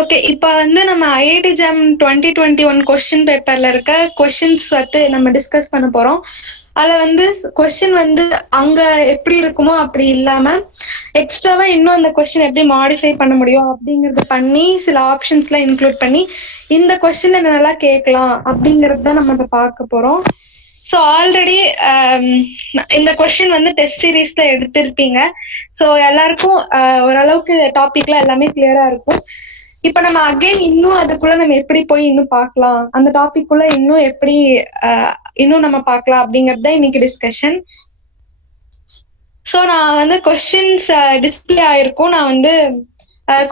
Okay. இப்ப வந்து நம்ம ஐஐடி ஜாம் 2021 கொஸ்டின் பேப்பர்ல இருக்க கொஸ்டின்ஸ் வந்து நம்ம டிஸ்கஸ் பண்ண போறோம். அதுல வந்து கொஸ்டின் வந்து அங்க எப்படி இருக்குமோ அப்படி இல்லாம எக்ஸ்ட்ராவா இன்னும் அந்த கொஸ்டின் எப்படி மாடிஃபை பண்ண முடியும் அப்படிங்கறது பண்ணி சில ஆப்ஷன்ஸ்லாம் இன்க்ளூட் பண்ணி இந்த கொஸ்டின் நல்லா கேட்கலாம் அப்படிங்கறது தான் நம்ம இப்ப பார்க்க போறோம். ஸோ ஆல்ரெடி இந்த கொஸ்டின் வந்து டெஸ்ட் சீரீஸ்ல எடுத்திருப்பீங்க. ஸோ எல்லாருக்கும் ஓரளவுக்கு டாபிக்ல எல்லாமே கிளியரா இருக்கும். இப்ப நம்ம அகைன் இன்னும் அதுக்குள்ள நம்ம எப்படி போய் இன்னும் பார்க்கலாம், அந்த டாபிக் குள்ள இன்னும் எப்படி இன்னும் நம்ம பார்க்கலாம் அப்படிங்கறது தான் இன்னைக்கு டிஸ்கஷன். ஸோ நான் வந்து கொஸ்டின்ஸ் டிஸ்பிளே ஆயிருக்கும். நான் வந்து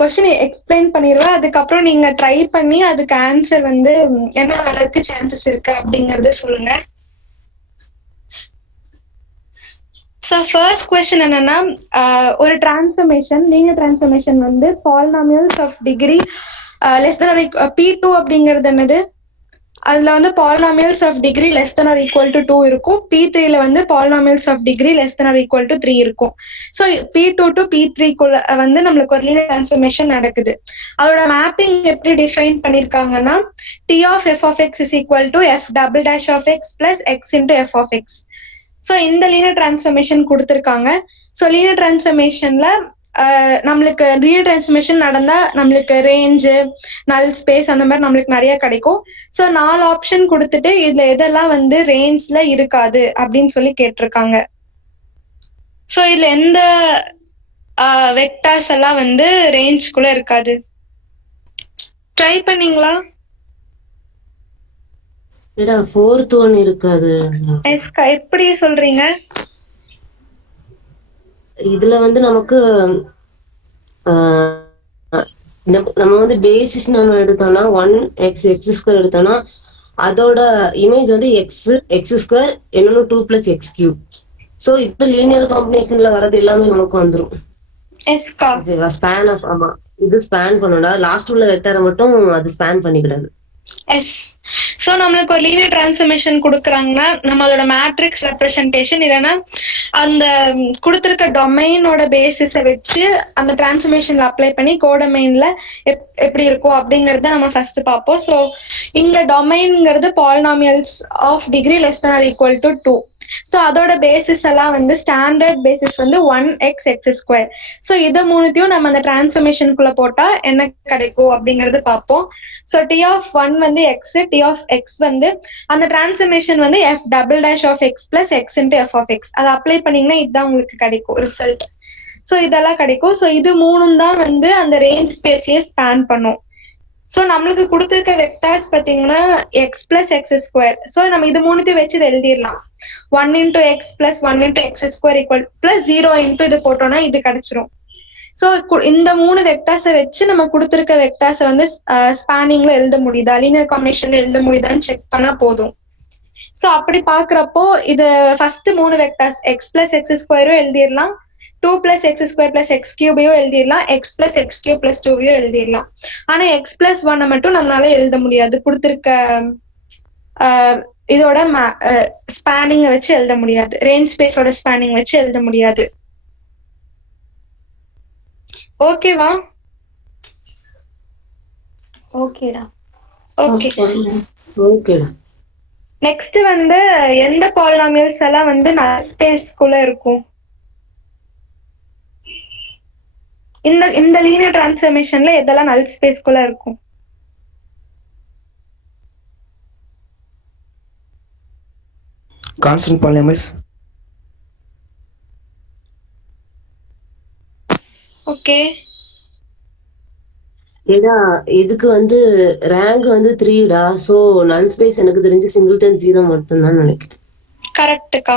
கொஸ்டின் எக்ஸ்பிளைன் பண்ணிடுவேன். அதுக்கப்புறம் நீங்க ட்ரை பண்ணி அதுக்கு ஆன்சர் வந்து என்ன வரதுக்கு சான்சஸ் இருக்கு அப்படிங்கறத சொல்லுங்க. ஸோ ஃபர்ஸ்ட் கொஸ்டின் என்னன்னா, ஒரு டிரான்ஸ்ஃபர்மேஷன் லீனியர் டிரான்ஸ்ஃபர்மேஷன் வந்து polynomials of degree less than P2 அப்படிங்கிறது என்னது? அதுல வந்து polynomials of degree less than or equal to 2 இருக்கும். P3ல வந்து polynomials of degree less than or equal to 3 இருக்கும். ஸோ P2 டு P3க்குள்ள வந்து நம்மளுக்கு ஒரு லீனியர் டிரான்ஸ்ஃபர்மேஷன் நடக்குது. அதோட மேப்பிங் எப்படி define பண்ணிருக்காங்கன்னா, T of f of x is equal to f double dash of x plus x into f of x. So இந்த linear transformation கொடுத்துருக்காங்க. So linear டிரான்ஸ்ஃபர்மேஷன்ல நம்மளுக்கு linear transformation நடந்தா நம்மளுக்கு ரேஞ்சு, நல் ஸ்பேஸ் அந்த மாதிரி நம்மளுக்கு நிறைய கிடைக்கும். ஸோ 4 ஆப்ஷன் கொடுத்துட்டு இதுல எதெல்லாம் வந்து ரேஞ்ச்ல இருக்காது அப்படின்னு சொல்லி கேட்டிருக்காங்க. ஸோ இதுல எந்த வெக்டார்ஸ் எல்லாம் வந்து ரேஞ்ச்குள்ள இருக்காது? ட்ரை பண்ணீங்களா? ஃபோர்த் ஒன் இருக்காது. எப்படி சொல்றீங்க? இதுல வந்து நமக்கு நம்ம வந்து பேசிஸ் நம்ம எடுத்தோம்னா 1x² எடுத்தோம்னா அதோட இமேஜ் வந்து x² இன்னொன்னு 2 + x³. சோ இப்ப லீனியர் காம்பினேஷன்ல வரது எல்லாமே நமக்கு வந்துரும். ஸ்பேன் ஆஃப் ஆமா இது ஸ்பேன் பண்ணோம்னா லாஸ்ட் உள்ள வெக்டரை மட்டும் அது ஸ்பேன் பண்ணிக்கிடாது. எஸ். ஸோ நம்மளுக்கு ஒரு லீனியர் டிரான்ஸ்ஃபர்மேஷன் கொடுக்குறாங்கன்னா நம்ம அதோட மேட்ரிக்ஸ் ரெப்ரசன்டேஷன் இல்லைன்னா அந்த கொடுத்துருக்க டொமைனோட பேசிஸை வச்சு அந்த டிரான்ஸ்ஃபர்மேஷன்ல அப்ளை பண்ணி கோடொமைன்ல எப்படி இருக்கும் அப்படிங்கறத நம்ம ஃபர்ஸ்ட் பார்ப்போம். ஸோ இங்க டொமைன்ங்கிறது polynomials of degree less than or equal to 2. So அதோட பேசிஸ் எல்லாம் வந்து ஸ்டாண்டர்ட் பேசிஸ் வந்து 1x(x²). ஸோ இதை மூணுத்தையும் நம்ம அந்த டிரான்ஸ்ஃபர்மேஷனுக்குள்ள போட்டா என்ன கிடைக்கும் அப்படிங்கறது பார்ப்போம். ஸோ T of 1 வந்து x, T of x வந்து அந்த டிரான்ஸ்ஃபர்மேஷன் வந்து f double dash of x plus x into f of x. அதை அப்ளை பண்ணீங்கன்னா இதுதான் உங்களுக்கு கிடைக்கும் ரிசல்ட். ஸோ இதெல்லாம் கிடைக்கும். ஸோ இது மூணும் தான் வந்து அந்த ரேஞ்ச் ஸ்பேஸ்லயே ஸ்பேன் பண்ணும். ஸோ நம்மளுக்கு கொடுத்துருக்க வெக்டார்ஸ் பார்த்தீங்கன்னா x plus x². ஸோ நம்ம இது மூணுத்தையும் வச்சு இதை எழுதிடலாம். 1 into x plus 1 into x² equal plus 0 into இது போட்டோம்னா இது கிடைச்சிரும். ஸோ இந்த 3 வெக்டார்ஸை வச்சு நம்ம கொடுத்துருக்க வெக்டார்ஸை வந்து ஸ்பேனிங்ல எழுத முடியுதா, லீனியர் காம்பினேஷன்ல எழுத முடியுதான்னு செக் பண்ணா போதும். ஸோ அப்படி பாக்குறப்போ இது first 3 vectors x plus x² எழுதிடலாம், 2 plus x² plus x³ எழுதிடலாம், x plus x³ plus 2 எழுதிடலாம். ஆனா x plus 1 மட்டும் நம்மளால எழுத முடியாது. கொடுத்துருக்க இதோட ஸ்பேனிங் வச்சு எழுத முடியாது, ரேஞ்ச் ஸ்பேஸோட ஸ்பேனிங் வச்சு எழுத முடியாது. ஓகேவா? ஓகேடா. ஓகேடா. நெக்ஸ்ட் வந்து எந்த பாலினாமியல்ஸ் எல்லாம் வந்து நல் ஸ்பேஸ்க்குள்ள இருக்கும்? இந்த லீனியர் டிரான்ஸ்ஃபர்மேஷன்ல எதெல்லாம் நல் ஸ்பேஸ்க்குள்ள இருக்கும்? Constant polynomials. ஓகே. ஏடா இதுக்கு வந்து ரேங்க் வந்து 3டா. சோ நல் ஸ்பேஸ் எனக்கு தெரிஞ்சு சிங்கிள்டன் 0 மட்டும் தான் நினைக்கிறேன். கரெக்ட்டுக்கா.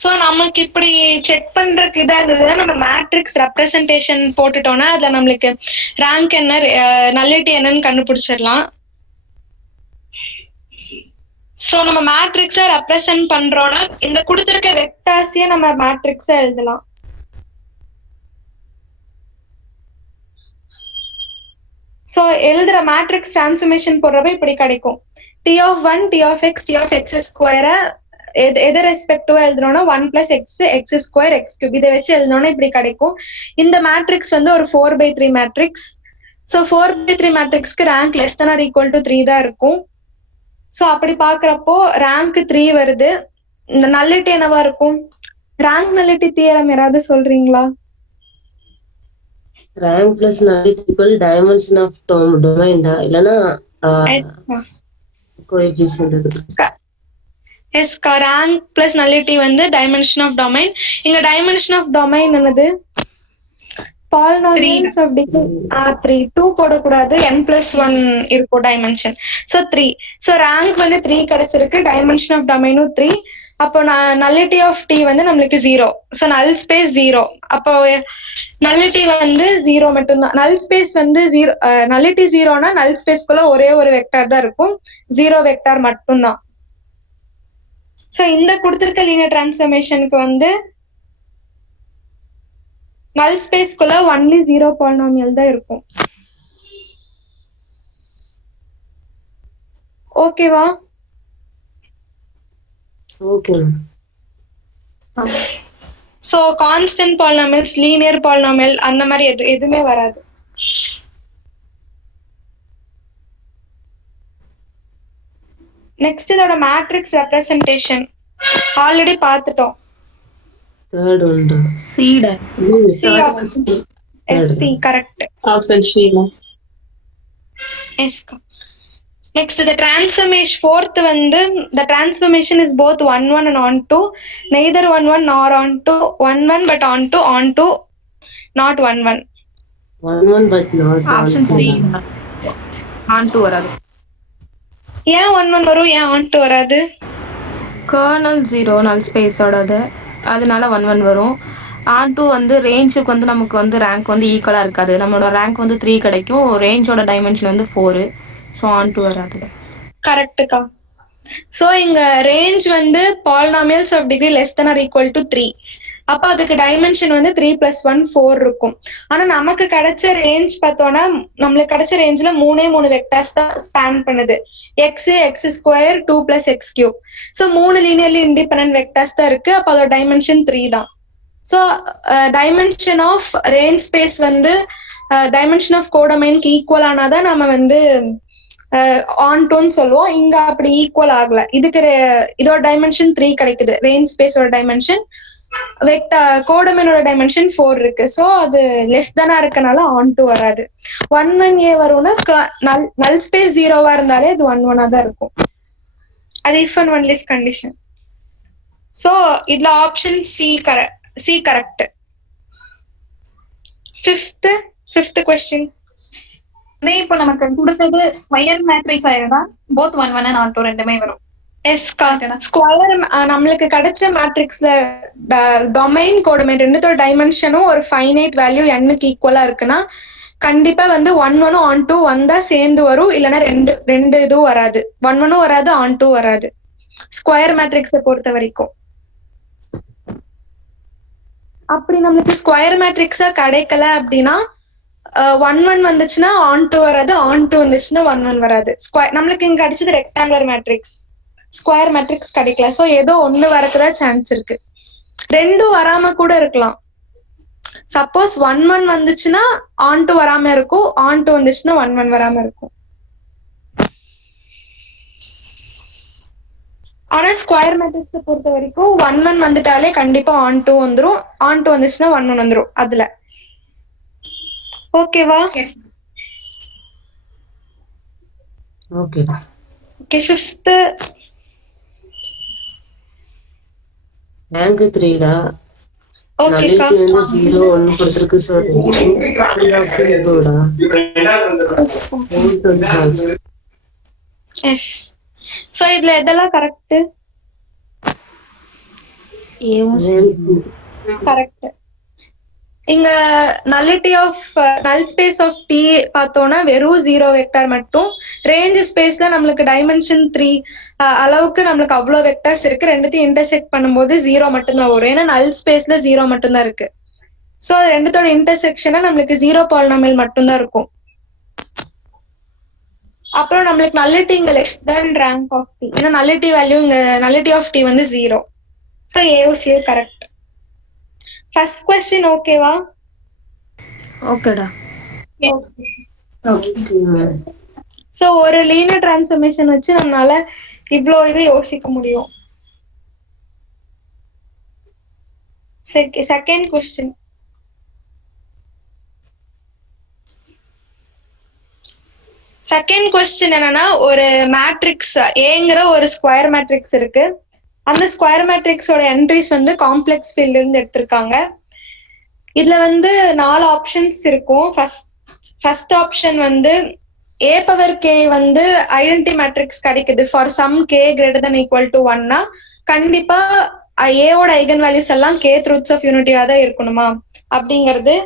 சோ நமக்கு இப்படி செக் பண்றதுக்கு இதா இருந்ததுன்னா நம்ம மேட்ரிக்ஸ் ரெப்ரசன்டேஷன் போட்டுட்டோம்னா அதுல நம்மளுக்கு ரேங்க் என்ன, நல்லிட்டி என்னன்னு கண்டுபிடிச்சிடலாம். சோ நம்ம மேட்ரிக்ஸா ரெப்ரசன்ட் பண்றோம்னா இந்த கொடுத்துருக்க வெக்டார்ஸையே நம்ம மேட்ரிக்ஸா எழுதலாம். சோ எழுதுற மேட்ரிக்ஸ் டிரான்ஸ்ஃபர்மேஷன் போடுறப்ப இப்படி கிடைக்கும். T of 1, T of x, T of x² எது ரெஸ்பெக்டிவா எழுதணும்னா 1 plus x, x², x³ இதை வச்சு எழுதணும்னா இப்படி கிடைக்கும். இந்த மேட்ரிக்ஸ் வந்து ஒரு 4/3 மேட்ரிக்ஸ். ஸோ 4/3 மேட்ரிக்ஸ்க்கு rank less than or equal to 3 தான் இருக்கும். ஸோ அப்படி பார்க்குறப்போ ரேங்க் 3 வருது. இந்த நல்லிட்டி என்னவா இருக்கும்? ரேங்க் நல்லிட்டி தியரம் யாராவது சொல்றீங்களா? Rank plus nullity equal dimension of டொமைன்டா இல்லைன்னா கோஎஃபிஷியன்ட் எஸ்கா, ரேங்க் பிளஸ் நல்லிட்டி வந்து டைமென்ஷன் ஆஃப் டொமைன். இங்க டைமென்ஷன் ஆஃப் டொமைன் என்னது? Polynomials of degree 3. 2 போடக்கூடாது, n+1 இருக்கும் டைமென்ஷன். ஸோ 3. ஸோ ரேங்க் வந்து 3 கிடைச்சிருக்கு, டைமென்ஷன் ஆஃப் டொமைனும் 3. அப்போ நல்லிட்டி ஆஃப் டி வந்து நம்மளுக்கு 0. So null space 0. அப்போ நல்லிட்டி வந்து 0 மட்டும்தான். நல் ஸ்பேஸ் வந்து 0. நல்லிட்டி 0னா நல் ஸ்பேஸ்க்குள்ள ஒரே ஒரு வெக்டார் தான் இருக்கும், 0 வெக்டார் மட்டும்தான். ஸோ இந்த கொடுத்திருக்க லீனியர் டிரான்ஸ்ஃபர்மேஷனுக்கு வந்து நல் ஸ்பேஸ்க்குள்ள ஒன்லி 0 பாலினாமியல் தான் இருக்கும். ஓகேவா? Okay. So constant polynomials, linear polynomial அந்த மாதிரி எதுவுமே வராது. நெக்ஸ்ட் இதோட மேட்ரிக்ஸ் ரெப்ரசன்டேஷன் ஆல்ரெடி பார்த்துட்டோம். Third one C correct. Option C. எஸ்கா. Next, the transformation fourth வந்து the transformation is both 1 1 and onto, neither 1 1 nor onto 1 1 but onto not 1 1. 1 1 but not option C. onto வராது. ஏன் 1 1 வரும், ஏன் onto வராது? Kernel 0 நல் ஸ்பேஸோடது, அதனால 1 1 வரும். onto வந்து ரேஞ்சுக்கு வந்து நமக்கு வந்து ரேங்க் வந்து ஈக்குவலாக இருக்காது. நம்மளோட ரேங்க் வந்து 3 கிடைக்கும், ரேஞ்சோட டைமென்ஷன் வந்து 4. ஸோ onto வராது. கரெக்டுக்கா. ஸோ இங்க ரேஞ்ச் வந்து polynomials of degree less than or equal to 3. அப்போ அதுக்கு டைமென்ஷன் வந்து 3 + 1 4 இருக்கும். ஆனா நமக்கு கிடைச்ச ரேஞ்ச் பார்த்தோம்னா நம்மளுக்கு கிடைச்ச ரேஞ்ச்ல 3 வெக்டார்ஸ் தான் ஸ்பேன் பண்ணுது. X, x², 2 + x3. So 3 linearly independent vectors தான் இருக்கு. அப்போ அதோட டைமென்ஷன் 3 தான். So dimension of range space வந்து டைமென்ஷன் ஆஃப் கோடொமைனுக்கு ஈக்குவல் ஆனாதான் நம்ம வந்து ஆன்டோன்னு சொல்லுவோம். இங்க அப்படி ஈக்குவல் ஆகல. இதுக்கு இதோட டைமென்ஷன் 3 கிடைக்குது, ரேஞ்ச் ஸ்பேஸோட டைமென்ஷன். கோடொமைனோட டைமென்ஷன் 4 இருக்கு. ஸோ அது லெஸ் தானா இருக்கனால onto வராது. 1 1 ஏ வரும்னா நல் ஸ்பேஸ் 0வா இருந்தாலே அது 1 1 தான் இருக்கும். அது if and only if condition. So இதுல option C correct. Fifth question. அதே இப்போ நமக்கு கொடுத்தது ஸ்கொயர் மேட்ரிக்ஸ் ஆயிருந்தா போத் 1 1 and onto ரெண்டுமே வரும். ஸ்கொயர் நம்மளுக்கு கிடைச்ச மேட்ரிக்ஸ்ல டொமைன் கோடொமைன் ரெண்டுத்தோட டைமென்ஷனும் ஒரு ஃபைனைட் வேல்யூ n-க்கு ஈக்குவலா இருக்குன்னா கண்டிப்பா வந்து 1 1 onto வந்தா சேர்ந்து வரும், இல்லைன்னா ரெண்டு இதுவும் வராது. 1 1 வராது, onto வராது ஸ்கொயர் மேட்ரிக்ஸை பொறுத்த வரைக்கும். அப்படி நம்மளுக்கு ஸ்கொயர் மேட்ரிக்ஸா கிடைக்கல அப்படின்னா 1 1 வந்துச்சுன்னா onto வராது, onto வந்துச்சுன்னா 1 1 வராது. நம்மளுக்கு இங்க கிடைச்சது ரெக்டாங்குலர் மேட்ரிக்ஸ், ஸ்கொயர் மேட்ரிக்ஸ் கிடைக்கல. ஸோ ஏதோ ஒண்ணு வரக்குதான் சான்ஸ் இருக்கு. ரெண்டும் வராம கூட இருக்கலாம். சப்போஸ் 1 1 வந்துச்சுன்னா onto வராம இருக்கும், onto வந்துச்சுன்னா 1 1 வராம இருக்கும். ஆனா ஸ்கொயர் மேட்ரிக்ஸை பொறுத்த வரைக்கும் 1 1 வந்துட்டாலே கண்டிப்பா onto வந்துரும், onto வந்துச்சுன்னா 1 1 வந்துரும் அதுல. ஓகேவா? ஓகே. ஃபிஃப்த் ரேங்க் 3டா. ஓகேக்கா. நல்லிட்டி வந்து 0 1 கொடுத்திருக்கு. So yes. சோ இதுல எதெல்லாம் கரெக்ட்? கரெக்ட். இங்க nullity of null space of T பார்த்தோம்னா வெறும் 0 வெக்டார் மட்டும். ரேஞ்ச் ஸ்பேஸ்ல நம்மளுக்கு டைமென்ஷன் 3 அளவுக்கு நம்மளுக்கு அவ்வளோ வெக்டார்ஸ் இருக்கு. ரெண்டுத்தையும் இன்டர்செக்ட் பண்ணும்போது 0 மட்டும்தான் வரும், ஏன்னா நல் ஸ்பேஸ்ல 0 மட்டும்தான் இருக்கு. ஸோ அது ரெண்டுத்தோட இன்டர்செக்ஷனா நம்மளுக்கு 0 பாலினாமியல் மட்டும்தான் இருக்கும். அப்புறம் நம்மளுக்கு நல்லிட்டி இங்க less than rank of T, ஏன்னா நல்லிட்டி வேல்யூ இங்க நல்லிட்டி ஆஃப் டி வந்து 0. ஸோ ஏஓசிஏ கரெக்ட். ஃபர்ஸ்ட் கொஸ்டின் ஓகேவா? ஓகேடா. சோ ஒரு லீனியர் டிரான்ஸ்ஃபர்மேஷன் வச்சு நம்மளால இவ்ளோ இது யோசிக்க முடியும். Second question. செகண்ட் கொஸ்டின் என்னன்னா, ஒரு மேட்ரிக்ஸ் ஏங்கிற ஒரு ஸ்கொயர் மேட்ரிக்ஸ் இருக்கு. அந்த ஸ்கொயர் மேட்ரிக்ஸோட என்ட்ரிஸ் வந்து காம்ப்ளெக்ஸ் ஃபீல்ட்ல இருந்து எடுத்திருக்காங்க. இதுல வந்து 4 ஆப்ஷன்ஸ் இருக்கும். ஃபர்ஸ்ட் ஆப்ஷன் வந்து a பவர் k வந்து ஐடென்டி மேட்ரிக்ஸ் கிடைக்குது for some k greater than equal to 1னா கண்டிப்பா a ஓட ஐகன் வேல்யூஸ் எல்லாம் kth ரூட்ஸ் ஆஃப் யூனிட்டியா தான் இருக்கணுமா அப்படிங்கிறது.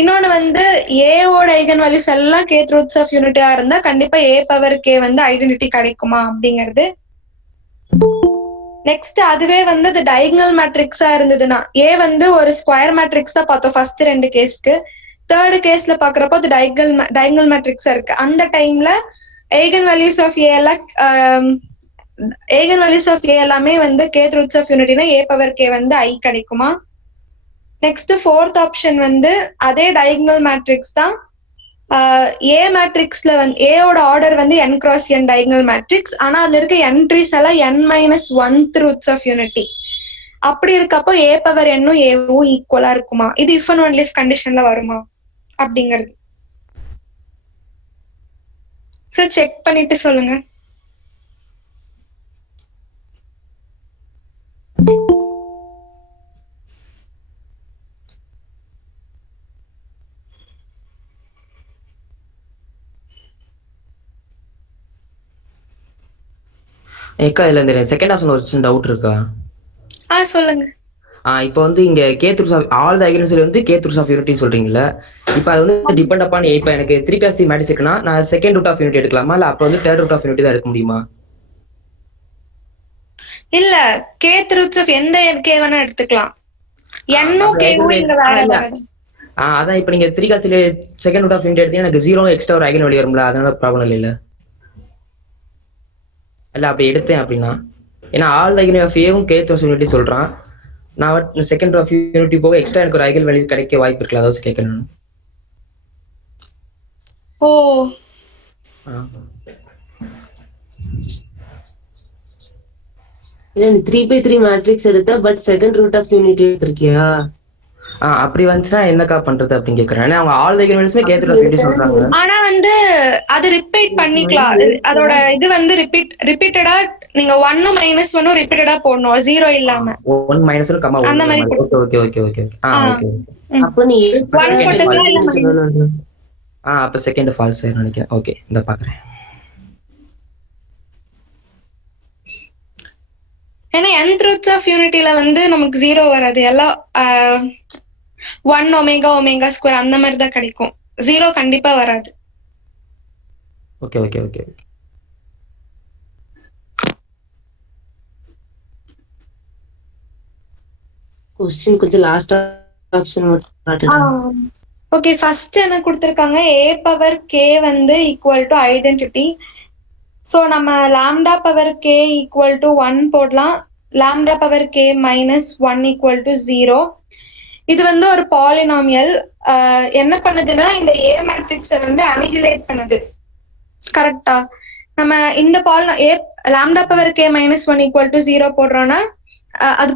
இன்னொன்னு வந்து a ஓட ஐகன் வேல்யூஸ் எல்லாம் kth ரூட்ஸ் ஆஃப் யூனிட்டியா இருந்தா கண்டிப்பா a பவர் k வந்து ஐடென்டிட்டி கிடைக்குமா அப்படிங்கிறது. நெக்ஸ்ட் அதுவே வந்து அது டயகனல் மேட்ரிக்ஸா இருந்ததுன்னா a வந்து ஒரு ஸ்கொயர் மேட்ரிக்ஸ் தான் பார்த்தோம் ஃபர்ஸ்ட் 2 கேஸ்க்கு. தேர்ட் கேஸ்ல பாக்குறப்போ அது டயகனல் மேட்ரிக்ஸா இருக்கு. அந்த டைம்ல ஐகன் வேல்யூஸ் ஆஃப் a எல்லாம் ஐகன் வேல்யூஸ் ஆஃப் a எல்லாமே வந்து kth ரூட்ஸ் ஆஃப் யூனிட்டினா a பவர் k வந்து i கிடைக்குமா. நெக்ஸ்ட் ஃபோர்த் ஆப்ஷன் வந்து அதே டயகனல் மேட்ரிக்ஸ் தான். ஏ மேட்ரிக்ஸ்ல வந்து a ஓட ஆர்டர் வந்து n cross n diagonal matrix. ஆனா அதுல இருக்க என்ட்ரிஸ் எல்லாம் n-1th ரூட்ஸ் ஆஃப் யூனிட்டி. அப்படி இருக்கப்போ a பவர் n-ம் a-வும் ஈக்குவலா இருக்குமா? இது இஃப் அண்ட் ஒன்லி இஃப் கண்டிஷன்ல வருமா அப்படிங்கிறது. சோ செக் பண்ணிட்டு சொல்லுங்க. ஏக்கா இதுல இந்த செகண்ட் ஆப்ஷன் ஒரு சின்ன டவுட் இருக்கா? சொல்லுங்க. இப்போ வந்து இங்க kth roots of all the eigen value வந்து கேத் ரூட்ஸ் ஆஃப் யூனிட்டி சொல்றீங்கல்ல. இப்போ அது வந்து டிபெண்ட் அப்பான் இப்போ எனக்கு 3 + 3 மேட்ரிக்ஸ் இருக்குன்னா நான் செகண்ட் ரூட் ஆஃப் யூனிட்டி எடுக்கலாமா இல்ல அப்போ வந்து தேர்ட் ரூட் ஆஃப் யூனிட்டி தான் எடுக்க முடியுமா? இல்ல kth ரூட்ஸ் ஆஃப் எந்த k வேணா எடுத்துக்கலாம். n-ம் k-வும் இங்க வேற வராது. அதான் இப்போ நீங்க 3 + 3 செகண்ட் ரூட் ஆஃப் யூனிட்டி எடுத்தீங்கன்னா எனக்கு 0 எக்ஸ்ட்ரா ஒரு ஐகன் வேல்யூ வரும்ல, அதனால ப்ராப்ளம் இல்ல இல்ல அப்படி எடுத்தேன் அப்படின்னா. ஏன்னா ஆல் ஐகன் ஆஃப் ஏவும் கேத் ஆஃப் யூனிட்டி சொல்றான். நான் செகண்ட் ஆஃப் யூனிட்டி போக எக்ஸ்ட்ரா எனக்கு ஒரு ஐகன் வேல்யூ கிடைக்க வாய்ப்பு இருக்குல்ல, அதாவது கேட்கணும். ஓ 3/3 மேட்ரிக்ஸ் எடுத்த but second root of unity எடுத்திருக்கியா? அப்படி வந்துச்சுன்னா என்னக்கா பண்றது அப்படின்னு கேக்குறேன். ஏன்னா அவங்க ஆல் ஐகன் வேல்யூஸ்மே கேத் ஆஃப் யூனிட்டி சொல்றாங்க. ஆனா வந்து அது ரிப்பீட் பண்ணிக்கலாம். அதோட இது வந்து ரிப்பீட்டடா நீங்க 1-ம் -1-ம் ரிப்பீட்டடா போடணும், 0 இல்லாம. 1 - 1, 1 அந்த மாதிரி ஓகே. ஓகே. அப்ப நீ 1 போட்டுக்கலாம் இல்ல -. அப்ப செகண்ட் ஃபால்ஸ் நினைக்கிறேன். ஓகே இந்த பாக்குறேன். ஏன்னா nth ரூட்ஸ் ஆஃப் யூனிட்டில வந்து நமக்கு 0 வராது. எல்லாம் 1 ω² அந்த மாதிரி தான் கிடைக்கும். 0 கண்டிப்பா வராது. ஓகே. क्वेश्चन கொஞ்சம் லாஸ்ட் ஆப்ஷன் மட்டும் காட்டுங்க. ஓகே ஃபர்ஸ்ட் என்ன கொடுத்திருக்காங்க, a பவர் k வந்து ஈக்குவல் டு ஐடென்டிட்டி. சோ நம்ம lambda power k equal to 1 போடலாம். Lambda power k -1 equal to 0. இது வந்து ஒரு பாலினாமியல். என்ன பண்ணுதுன்னா இந்த a மேட்ரிக்ஸை வந்து அனிஹிலேட் பண்ணுது. கரெக்டா? நம்ம இந்த lambda power k -1 equal to 0 போடுறோம்னா அது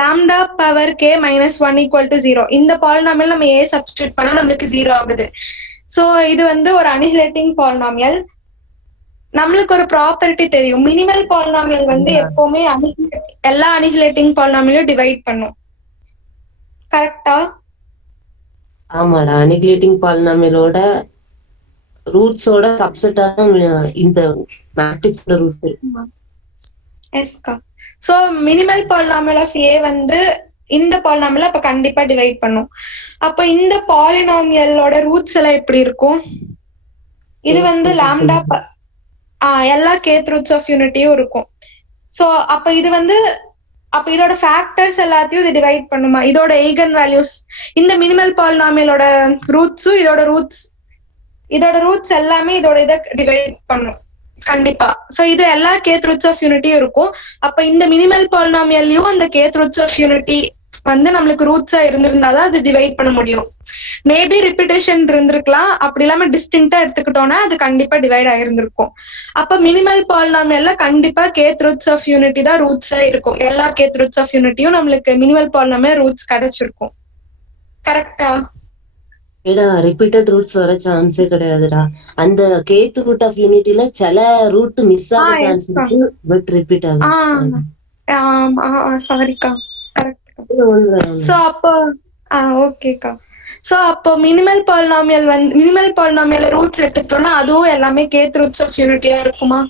lambda power k -1 equal to 0. இந்த பாலினாமியல் நம்ம a சப்ஸ்டிட்யூட் பண்ணா நம்மளுக்கு 0 ஆகுது. சோ இது வந்து ஒரு அனிஹிலேட்டிங் பாலினாமியல். நம்மளுக்கு ஒரு ப்ராப்பர்ட்டி தெரியும், மினிமல் பாலினாமியல் வந்து எப்பவுமே எல்லா அனிஹிலேட்டிங் பாலினாமியலும் டிவைட் பண்ணும். கரெக்டா? ஆமாடா, அனிஹிலேட்டிங் பாலினாமியலோட ரூட்ஸோட சப்செட்டா தான் இந்த மேட்ரிக்ஸோட ரூட். எஸ்கா. So minimal polynomial of a வந்து இந்த பாலினாமியல் அப்ப கண்டிப்பா டிவைட் பண்ணும். அப்ப இந்த பாலினாமியலோட ரூட்ஸ் எல்லாம் எப்படி இருக்கும்? இது வந்து லாம்டா எல்லா kth ரூட்ஸ் ஆஃப் யூனிட்டியும் இருக்கும். சோ அப்ப இது வந்து அப்ப இதோட ஃபேக்டர்ஸ் எல்லாத்தையும் இது டிவைட் பண்ணுமா? இதோட ஐகன் வேல்யூஸ் இந்த மினிமல் பாலினாமியலோட ரூட்ஸும் இதோட ரூட்ஸ் எல்லாமே இதோட இதை டிவைட் பண்ணும் கண்டிப்பா. சோ இது எல்லா kth ரூட்ஸ் ஆஃப் யூனிட்டியும் இருக்கும். அப்ப இந்த மினிமல் பாலினாமியல்லையும் அந்த kth ரூட்ஸ் ஆஃப் யூனிட்டி வந்து நம்மளுக்கு ரூட்ஸா இருந்திருந்தாதான் அது டிவைட் பண்ண முடியும். மேபி ரிப்பிட்டேஷன் இருந்திருக்கலாம். அப்படி இல்லாம டிஸ்டிங்க்டா எடுத்துக்கிட்டோம்னா அது கண்டிப்பா டிவைட் ஆயிருந்திருக்கும். அப்ப மினிமல் பாலினாமியல்ல கண்டிப்பா kth ரூட்ஸ் ஆஃப் யூனிட்டி தான் ரூட்ஸா இருக்கும். எல்லா kth ரூட்ஸ் ஆஃப் யூனிட்டியும் நம்மளுக்கு மினிமல் பாலினாமியல் ரூட்ஸ் கிடைச்சிருக்கும். கரெக்டா? ஏடா ரிப்பீட்டட் ரூட்ஸ் வர சான்ஸே கிடையாதுடா. அந்த கேத் ரூட் ஆஃப் யூனிட்டில சில ரூட் மிஸ் ஆக சான்ஸ் எஸ்க்கா. இருக்கு, பட் ரிப்பீட் ஆ ஆகும். சாரிக்கா. கரெக்ட். ஒண்ணு சோ அப்போ ஓகேக்கா. சோ அப்போ மினிமல் பாலினாமியல் ரூட்ஸ் எடுத்துக்கிட்டோம்னா அதுவும் எல்லாமே kth ரூட்ஸ் ஆஃப் யூனிட்டியா இருக்குமா?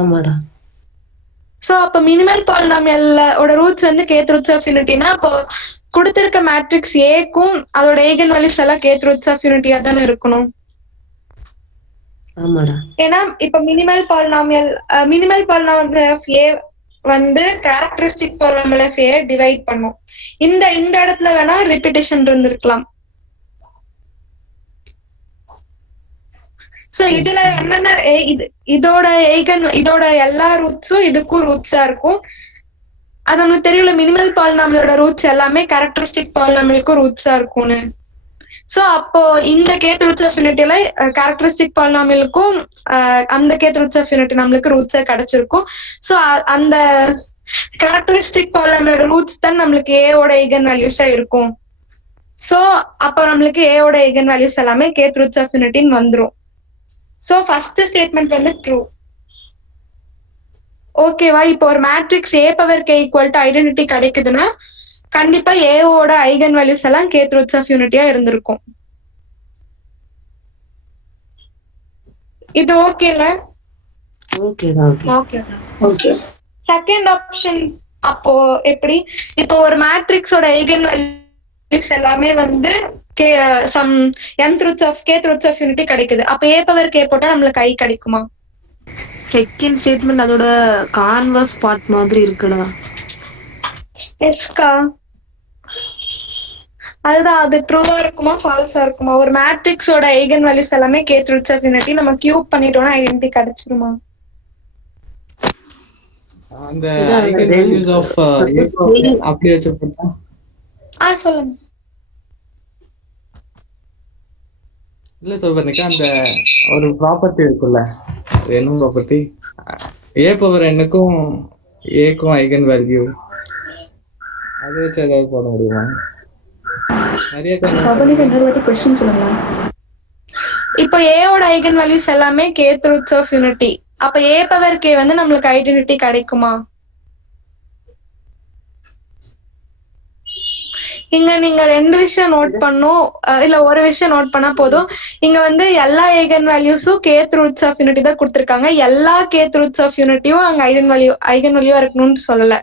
ஆமாடா. சோ அப்ப மினிமல் பாலினாமியல்ல ஓட ரூட்ஸ் வந்து kth ரூட்ஸ் ஆஃப் யூனிட்டினா அப்போ கொடுத்திருக்க மேட்ரிக்ஸ் ஏக்கும் அதோட eigen values எல்லாம் kth ரூட்ஸ் ஆஃப் யூனிட்டியா தானே இருக்கணும். ஆமாடா. ஏன்னா இப்ப மினிமல் பாலினாமியல் ஆஃப் ஏ வந்து characteristic polynomial of A divide பண்ணும். இந்த இடத்துல வேணா ரிப்பிட்டேஷன் இருந்திருக்கலாம். சோ இதுல என்னென்ன இதோட எல்லா ரூட்ஸும் இதுக்கும் ரூட்ஸா இருக்கும். அது நமக்கு தெரியல மினிமல் பாலினாமியலோட ரூட்ஸ் எல்லாமே கேரக்டரிஸ்டிக் பாலினாமியலுக்கும் ரூட்ஸா இருக்கும்னு. சோ அப்போ இந்த kth ரூட்ஸ் ஆஃப் யூனிட்டில கேரக்டரிஸ்டிக் பாலினாமியலுக்கும் அந்த kth ரூட்ஸ் ஆஃப் யூனிட்டி நம்மளுக்கு ரூட்ஸா கிடைச்சிருக்கும். சோ அந்த கேரக்டரிஸ்டிக் பாலினாமியலோட ரூட்ஸ் தான் நம்மளுக்கு ஏவோட eigen values இருக்கும். சோ அப்ப நம்மளுக்கு ஏவோட eigen values எல்லாமே kth ரூட்ஸ் ஆஃப் யூனிட்டின்னு வந்துரும். சோ ஃபர்ஸ்ட் ஸ்டேட்மெண்ட் வந்து ட்ரூ. ஓகேவா? இப்போ ஒரு matrix a power k equal to identity கிடைக்குதுன்னா கண்டிப்பா ஏவோட ஐகன் வேல்யூஸ் எல்லாம் kth ரூட்ஸ் ஆஃப் யூனிட்டியா இருந்திருக்கும். இது ஓகேல? ஓகேடா. ஓகே. செகண்ட் ஆப்ஷன் அப்போ எப்படி? இப்போ ஒரு மேட்ரிக்ஸோட ஐகன் வேல்யூஸ் எல்லாமே வந்து kth ரூட்ஸ் ஆஃப் யூனிட்டி கிடைக்குது. அப்ப a பவர் k போட்டா நம்மளுக்கு i கிடைக்குமா? செகண்ட் ஸ்டேட்மெண்ட் அதோட கான்வர்ஸ் பார்ட் மாதிரி இருக்குடா. எஸ்கா. அதுதான் அது ட்ரூவா இருக்குமா ஃபால்ஸா இருக்குமா? ஒரு மேட்ரிக்ஸோட ஐகன் வேல்யூஸ் எல்லாமே kth ரூட்ஸ் ஆஃப் யூனிட்டி நம்ம கியூப் பண்ணிட்டோம்னா ஐடென்டிட்டி கிடைச்சிருமா? அந்த ஐகன் வேல்யூஸ் ஆஃப் அப்படியே வச்சிருப்பா. சொல்லுங்க. இல்ல சொல்றேன், அந்த ஒரு ப்ராப்பர்ட்டி இருக்குல்ல, என்ன ப்ராப்பர்ட்டி? ஏ பவர் என்னக்கும் ஏக்கும் ஐகன் வேல்யூ, அதை வச்சு ஏதாவது போட முடியுமா? நிறைய இப்போ ஏவோட ஐகன் வேல்யூஸ் எல்லாமே kth ரூட்ஸ் ஆஃப் யூனிட்டி. அப்ப a பவர் k வந்து நம்மளுக்கு ஐடென்டிட்டி கிடைக்குமா? இங்க நீங்க ரெண்டு விஷயம் நோட் பண்ணும், இல்ல ஒரு விஷயம் நோட் பண்ணா போதும். இங்க வந்து எல்லா ஐகன் வேல்யூஸும் kth ரூட்ஸ் ஆஃப் யூனிட்டி தான் கொடுத்திருக்காங்க. எல்லா kth ரூட்ஸ் ஆஃப் யூனிட்டியும் அங்க ஐகன் வேல்யூவா இருக்கணும்னு சொல்லல.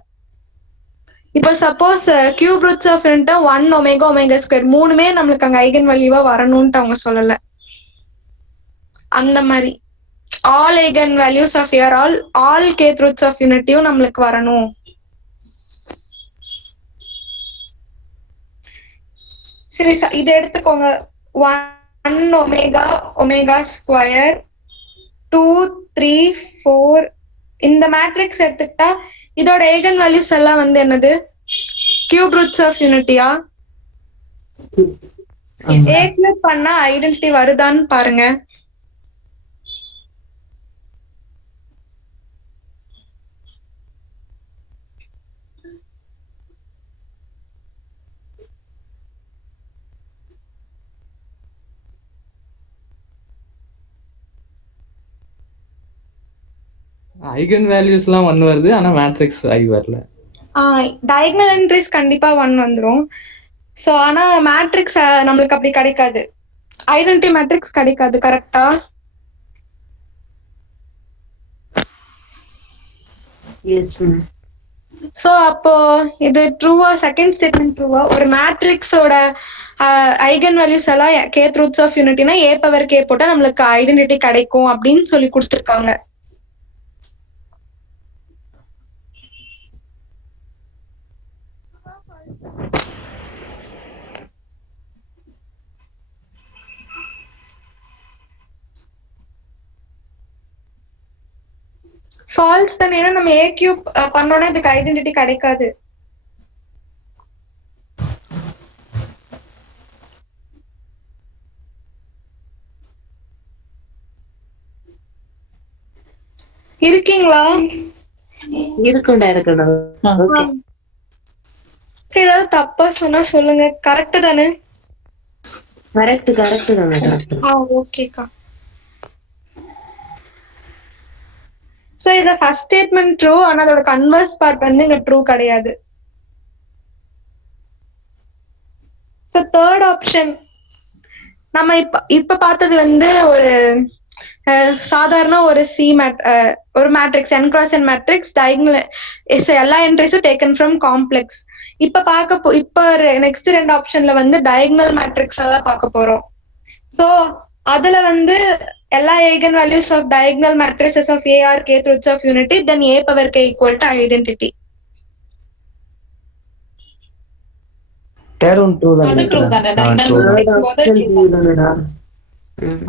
இப்போ சப்போஸ் கியூப் ரூட்ஸ் ஆஃப் யூனிட்டா 1 ஒமேகா ஒமேகா ஸ்கொயர் மூணுமே நம்மளுக்கு அங்க ஐகன் வேல்யூவா வரணும்ட்டு அவங்க சொல்லல. அந்த மாதிரி all eigen values of all kth roots of யூனிட்டியும் நம்மளுக்கு வரணும். சரி, இதை எடுத்துக்கோங்க. 1 ஒமேகா ஒமேகா ஸ்கொயர் 2 3 4 இந்த மேட்ரிக்ஸ் எடுத்துக்கிட்டா இதோட ஐகன் வேல்யூஸ் எல்லாம் வந்து என்னது? கியூப் ரூட்ஸ் ஆஃப் யூனிட்டியா? ஏ கியூப் பண்ணா ஐடென்டிட்டி வருதான்னு பாருங்க. ஐகன் வேல்யூஸ்லாம் 1 வருது, ஆனா மேட்ரிக்ஸ் ஐ வரல. டயகனல் என்ட்ரிஸ் கண்டிப்பா 1 வந்துரும். சோ ஆனா மேட்ரிக்ஸ் நம்மளுக்கு அப்படி கிடைக்காது. ஐடென்டிட்டி மேட்ரிக்ஸ் கிடைக்காது. கரெக்டா? எஸ். சோ அப்போ இது ட்ரூவா? செகண்ட் ஸ்டேட்மெண்ட் ட்ரூவா? ஒரு மேட்ரிக்ஸோட ஐகன் வேல்யூஸ் எல்லாம் kth ரூட்ஸ் ஆஃப் யூனிட்டினா a பவர் k போட்டா நம்மளுக்கு ஐடென்டிட்டி கிடைக்கும் அப்படின்னு சொல்லி கொடுத்திருக்காங்க. ஃபால்ஸ் தானே. ஏன்னா நம்ம a கியூப் பண்ணோம்னா இதுக்கு ஐடென்டிட்டி கிடைக்காது. இருக்கீங்களா? இருக்கும்டா. ஓகே. ஏதாவது தப்பா சொன்னா சொல்லுங்க. கரெக்ட் தானே? கரெக்ட் தானே, கரெக்ட். ஓகேக்கா. சோ இத ஃபர்ஸ்ட் ஸ்டேட்மெண்ட் ட்ரூ, ஆனா அதோட கன்வர்ஸ் பார்ட் வந்து இங்க ட்ரூ கிடையாது. சோ தேர்ட் ஆப்ஷன் நம்ம இப்ப பார்த்தது வந்து ஒரு சாதாரண ஒரு ஒரு matrix n cross n matrix diagonal எல்லா என்ட்ரிஸும் டேக்கன் ஃப்ரம் காம்ப்ளெக்ஸ். இப்ப நெக்ஸ்ட் 2 ஆப்ஷன்ல வந்து டயகனல் மேட்ரிக்ஸ் தான் பார்க்க போறோம். சோ அதுல வந்து எல்லா eigen values of diagonal matrices of A are kth roots of unity, then A power k equal to identity. Third one true அது ட்ரூ தானே, diagonal தான். matrix போது true தான்.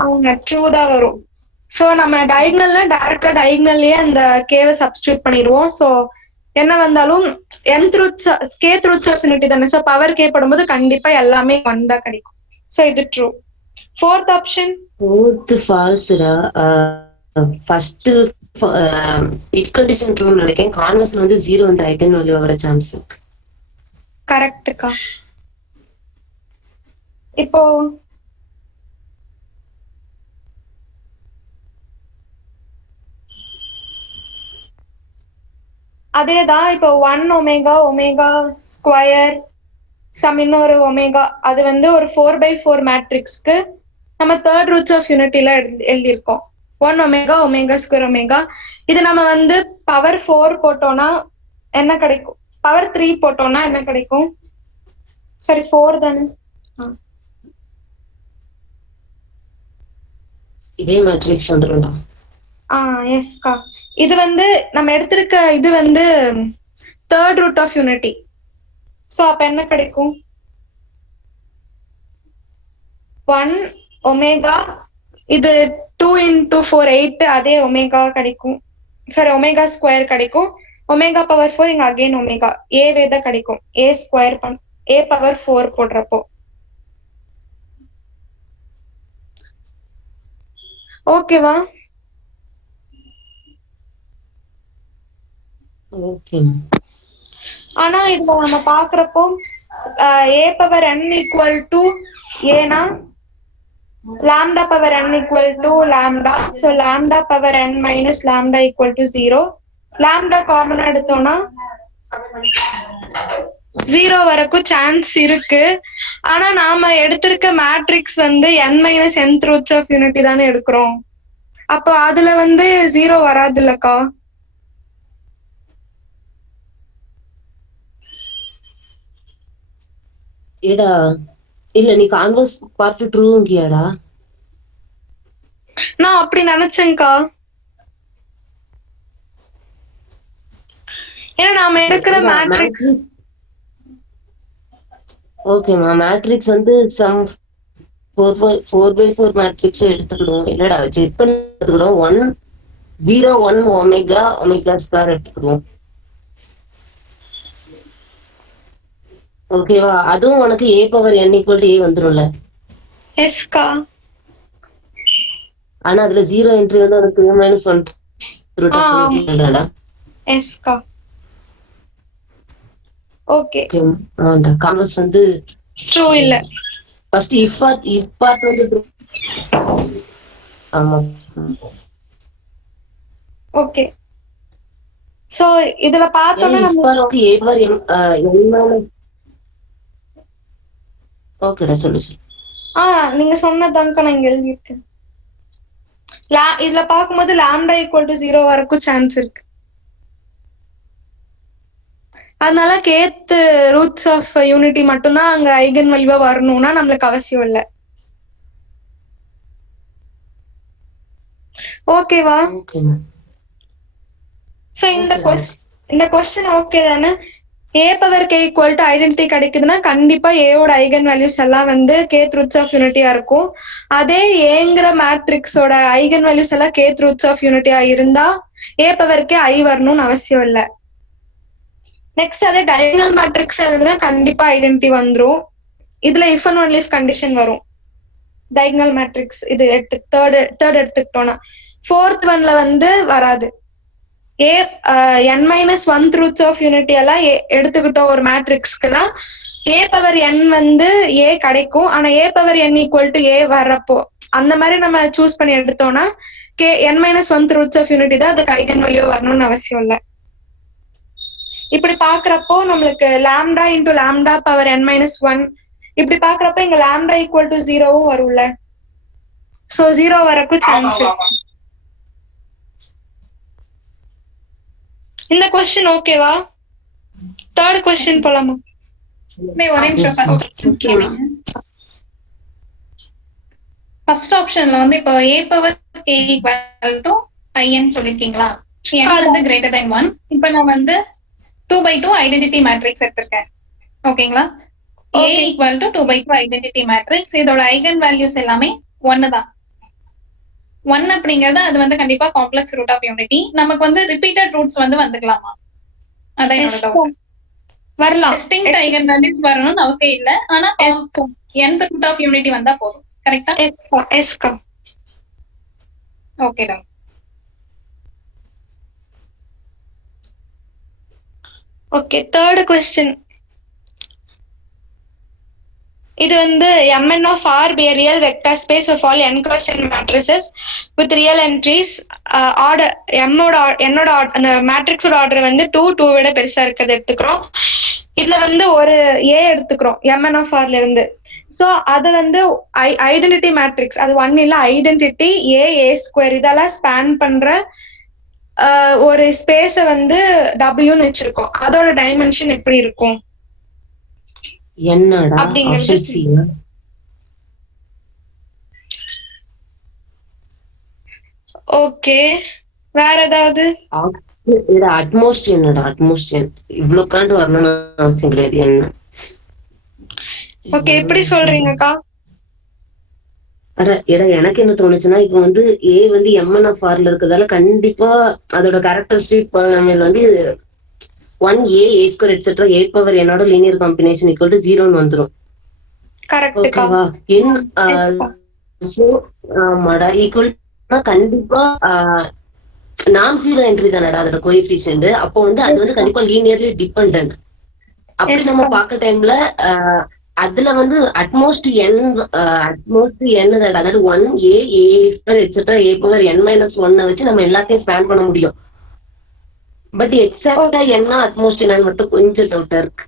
அவங்க ட்ரூ தான் வரும். சோ நம்ம டயகனல்ல டைரக்டா டயகனல்லயே அந்த கேவை சப்ஸ்டிட்யூட் பண்ணிடுவோம். சோ என்ன வந்தாலும் nth roots kth roots of unity தானே. சோ பவர் k படும்போது கண்டிப்பா எல்லாமே 1 தான் கிடைக்கும். சோ இது ட்ரூ. ஃபோர்த் ஆப்ஷன் ஃபால்ஸ்டா. ஃபர்ஸ்ட் இஃப் கண்டிஷன் ட்ரூ நினைக்கிறேன். கான்வர்ஸ் வந்து 0 வந்து ஐகன் வேல்யூ வர சான்ஸ் இருக்கு. கரெக்ட்டுக்கா. இப்போ அதேதான். இப்போ 1 ஒமேகா ஸ்கொயர் சம் இன்னொரு ஒமேகா, அது வந்து ஒரு 4/4 மேட்ரிக்ஸ்க்கு நம்ம தேர்ட் ரூட்ஸ் ஆஃப் யூனிட்டில எழுதியிருக்கோம். 1 ஒமேகா ஸ்கொயர் ஒமேகா. இது நம்ம வந்து பவர் 4 போட்டோம்னா என்ன கிடைக்கும்? பவர் 3 போட்டோம்னா என்ன கிடைக்கும்? சரி 4 தானே. இதே மேட்ரிக்ஸ் வந்துரும்டா. எஸ்கா. இது வந்து நம்ம எடுத்திருக்க இது வந்து third root of unity. So அப்ப என்ன கிடைக்கும்? 1 ஒமேகா, இது 2 into 4 8, அதே ஒமேகா கிடைக்கும். சாரி ஒமேகா ஸ்கொயர் கிடைக்கும். ஒமேகா பவர் 4 இங்க அகைன் ஒமேகா ஏ வேத கிடைக்கும். ஏ ஸ்கொயர் A பவர் 4 போடுறப்போ. ஓகேவா? ஓகே. ஆனா இதுல நம்ம பாக்குறப்போ A power n equal to ஏனா lambda power n equal to lambda. So lambda power n minus lambda equal to 0. lambda common எடுத்தோம்னா 0 வரைக்கும் சான்ஸ் இருக்கு. ஆனா நாம எடுத்திருக்க மேட்ரிக்ஸ் வந்து n minus nth roots of unity தானே எடுக்கிறோம். அப்போ அதுல வந்து 0 வராது இல்லக்கா? ஏடா இல்ல, நீ கான்வர்ஸ் பார்ட் ட்ரூங்கியாடா? நான் அப்படி நினைச்சேன்க்கா. ஏன்னா நாம எடுக்கிற மேட்ரிக்ஸ் ஓகேமா. மேட்ரிக்ஸ் வந்து சம் 4/4 மேட்ரிக்ஸ் எடுத்துக்கிடுவோம். இல்லடா செக் பண்ணி எடுத்துக்கிடுவோம். 1 0 1 ஒமேகா ஸ்கொயர் எடுத்துக்கிடுவோம். ஓகேவா? அதுவும் உனக்கு A power n equal to A வந்துரும்ல. எஸ்கா. ஆனா அதுல 0 என்ட்ரி வந்து உனக்கு -1 இல்லடா. எஸ்கா. ஓகே. கான்வர்ஸ் வந்து ட்ரூ இல்ல. ஃபர்ஸ்ட் இஃப் பார்ட் வந்து ஆமா. ஓகே. சோ இதுல பார்த்தோம்னா நம்ம ஓகேடா சொல்லு. நீங்க சொன்னதான்க்கா நான் இங்க எழுதியிருக்கேன். இதுல பார்க்கும்போது lambda equal to 0 வரைக்கும் சான்ஸ் இருக்கு. அதனால kth ரூட்ஸ் ஆஃப் யூனிட்டி மட்டும்தான் அங்க ஐகன் வேல்யூவா வரணும்னா நம்மளுக்கு அவசியம் இல்ல. ஓகேவா? சோ இந்த கொஸ்டின் ஓகே தானே? A power k equal to identity கிடைக்குதுன்னா கண்டிப்பா ஏவோட ஐகன் வேல்யூஸ் எல்லாம் வந்து kth ரூட்ஸ் ஆஃப் யூனிட்டியா இருக்கும். அதே ஏங்கிற மேட்ரிக்ஸோட ஐகன் வேல்யூஸ் எல்லாம் kth ரூட்ஸ் ஆஃப் யூனிட்டியா இருந்தா A பவர் k I வரணும்னு அவசியம் இல்ல. நெக்ஸ்ட் அதே டயகனல் மேட்ரிக்ஸ் எழுதுனா கண்டிப்பா ஐடென்டிட்டி வந்துரும். இதுல if and only if condition வரும். டயகனல் மேட்ரிக்ஸ் இது தேர்ட் எடுத்துக்கிட்டோம்னா. ஃபோர்த் ஒன்ல வந்து வராது. ஏ n-1 ரூட்ஸ் ஆஃப் யூனிட்டி எல்லாம் எடுத்துக்கிட்டோம் ஒரு மேட்ரிக்ஸ்க்குன்னா ஏ பவர் n வந்து ஏ கிடைக்கும். ஆனா a power n equal to ஏ வர்றப்போ அந்த மாதிரி நம்ம சூஸ் பண்ணி எடுத்தோம்னா n-1 ரூட்ஸ் ஆஃப் யூனிட்டி தான் அதுக்கு ஐகன் வேல்யூ வரணும்னு அவசியம் இல்லை. இப்படி பாக்குறப்போ நம்மளுக்கு lambda into lambda power n-1 இப்படி பாக்குறப்ப இங்க லாம்டா ஈக்குவல் டு 0வும் வரும்ல. சோ 0 வரக்கும் சான்ஸ் இருக்கு. இந்த கொஸ்டின் ஓகேவா? தேர்ட் கொஸ்டின் போலாமா? ஒரே நிமிஷம். ஃபர்ஸ்ட் ஆப்ஷன்ல வந்து இப்போ a power k equal to n சொல்லிருக்கீங்களா? n வந்து கிரேட்டர் தென் 1. இப்போ நான் வந்து 2/2 ஐடென்டிட்டி மேட்ரிக்ஸ் எடுத்திருக்கேன். ஓகேங்களா? a equal to 2/2 identity matrix. இதோட ஐகன் வேல்யூஸ் எல்லாமே 1 தான். 1 அப்படிங்கறது அது வந்து கண்டிப்பா காம்ப்ளெக்ஸ் ரூட் ஆஃப் யூனிட்டி. நமக்கு வந்து ரிப்பீட்டட் ரூட்ஸ் வந்து வந்துக்கலாமா? அதான் என்னோட டவுட். வரலாம். டிஸ்டிங்க்ட் ஐகன் வேல்யூஸ் வரணும்னு அவசியம் இல்ல. ஆனா nth ரூட் ஆஃப் யூனிட்டி வந்தா போதும். கரெக்ட்டா? எஸ்கா. ஓகே தான். Okay, third question. இது வந்து Mn of R be a real vector space of all n cross n matrices with real entries. Order என்னோட அந்த மேட்ரிக்ஸோட ஆர்டர் வந்து 2 விட பெருசா இருக்கிறது எடுத்துக்கிறோம். இதுல வந்து ஒரு ஏ எடுத்துக்கிறோம் Mn of R ல இருந்து. சோ அது வந்து ஐடென்டிட்டி மேட்ரிக்ஸ். அது 1 இல்ல ஐடென்டிட்டி a² இதெல்லாம் ஸ்பேன் பண்ற ஒரு ஸ்பேஸ வந்து Wன்னு வச்சிருக்கோம். அதோட டைமென்ஷன் எப்படி இருக்கும் என்னடா அப்படிங்கிறது ஆப்ஷன் சி. ஓகே, வேற ஏதாவது? இது அட்மோஸ்ட் என்னடா அட்மோஸ்ட் இவ்வளவு காண்டு வரணும்னு அவசியம் கிடையாது. என்ன ஓகே, எப்படி சொல்றீங்கக்கா? எனக்கு என்ன தோணுச்சுன்னா இப்போ வந்து ஏ வந்து Mn of R ல இருக்கிறதால கண்டிப்பா அதோட கேரக்டரிஸ்டிக் பாலினாமியல் வந்து 1a a² etc a power n ஓட லீனியர் காம்பினேஷன் ஈக்குவல் டு 0ன்னு வந்துரும். கரெக்ட்க்கா. ஓகேவா? ஆமாடா ஈக்குவல் கண்டிப்பா நான் ஜீரோ என்ட்ரி தானடா அதோட கோஎஃபிஷியன்ட். அப்போ வந்து அது வந்து கண்டிப்பா லீனியர்லி டிபெண்டன்ட். அப்படி நம்ம பார்க்க டைம்ல அதுல வந்து அட்மோஸ்ட் n தான்டா. அதாவது 1a a² etc a power n-1 வச்சு நம்ம எல்லாத்தையும் ஸ்பேன் பண்ண முடியும். பட் எக்ஸாக்ட்டா என்ன அட்மோஸ்ட் என்னன்னு மட்டும் கொஞ்சம் டவுட்டா இருக்கு.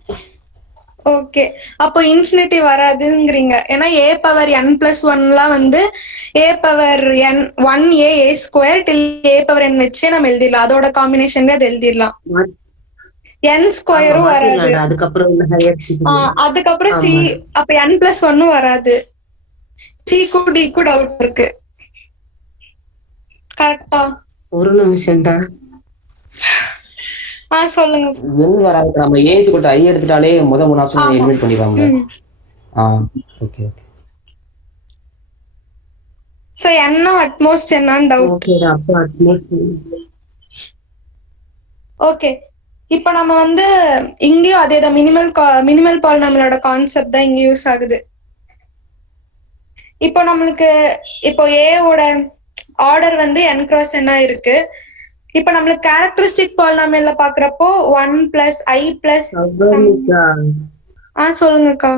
ஓகே, அப்போ இன்ஃபினிட்டி வராதுங்கிறீங்க. ஏன்னா a பவர் n+1லாம் வந்து a power n 1a a² till a power n வச்சே நம்ம எழுதிடலாம். அதோட காம்பினேஷன்ல அது எழுதிடலாம். n² வராது. அதுக்கப்புறம் c அப்ப n+1 வராது. c கூட d கூட டவுட் இருக்கு. கரெக்ட்டா? ஒரு நிமிஷம்டா. சொல்லுங்க. n வராது. நம்ம a = i எடுத்துட்டாலே முதல் 3 ஆப்ஷன் எலிமினேட் பண்ணிடுவாங்க. Okay okay. So n at most என்னன்னு டவுட். ஓகேடா, அப்ப அட்மோஸ்ட். ஓகே, இப்போ நம்ம வந்து இங்கேயும் அதேதான் மினிமல் பாலினாமியலோட கான்செப்ட் தான் இங்க யூஸ் ஆகுது. இப்போ நம்மளுக்கு இப்போ ஏவோட ஆர்டர் வந்து n cross n இருக்கு. இப்போ நம்மளுக்கு கேரக்டரிஸ்டிக் பாலினாமியல்ல பாக்குறப்போ 1 + i + சொல்லுங்கக்கா.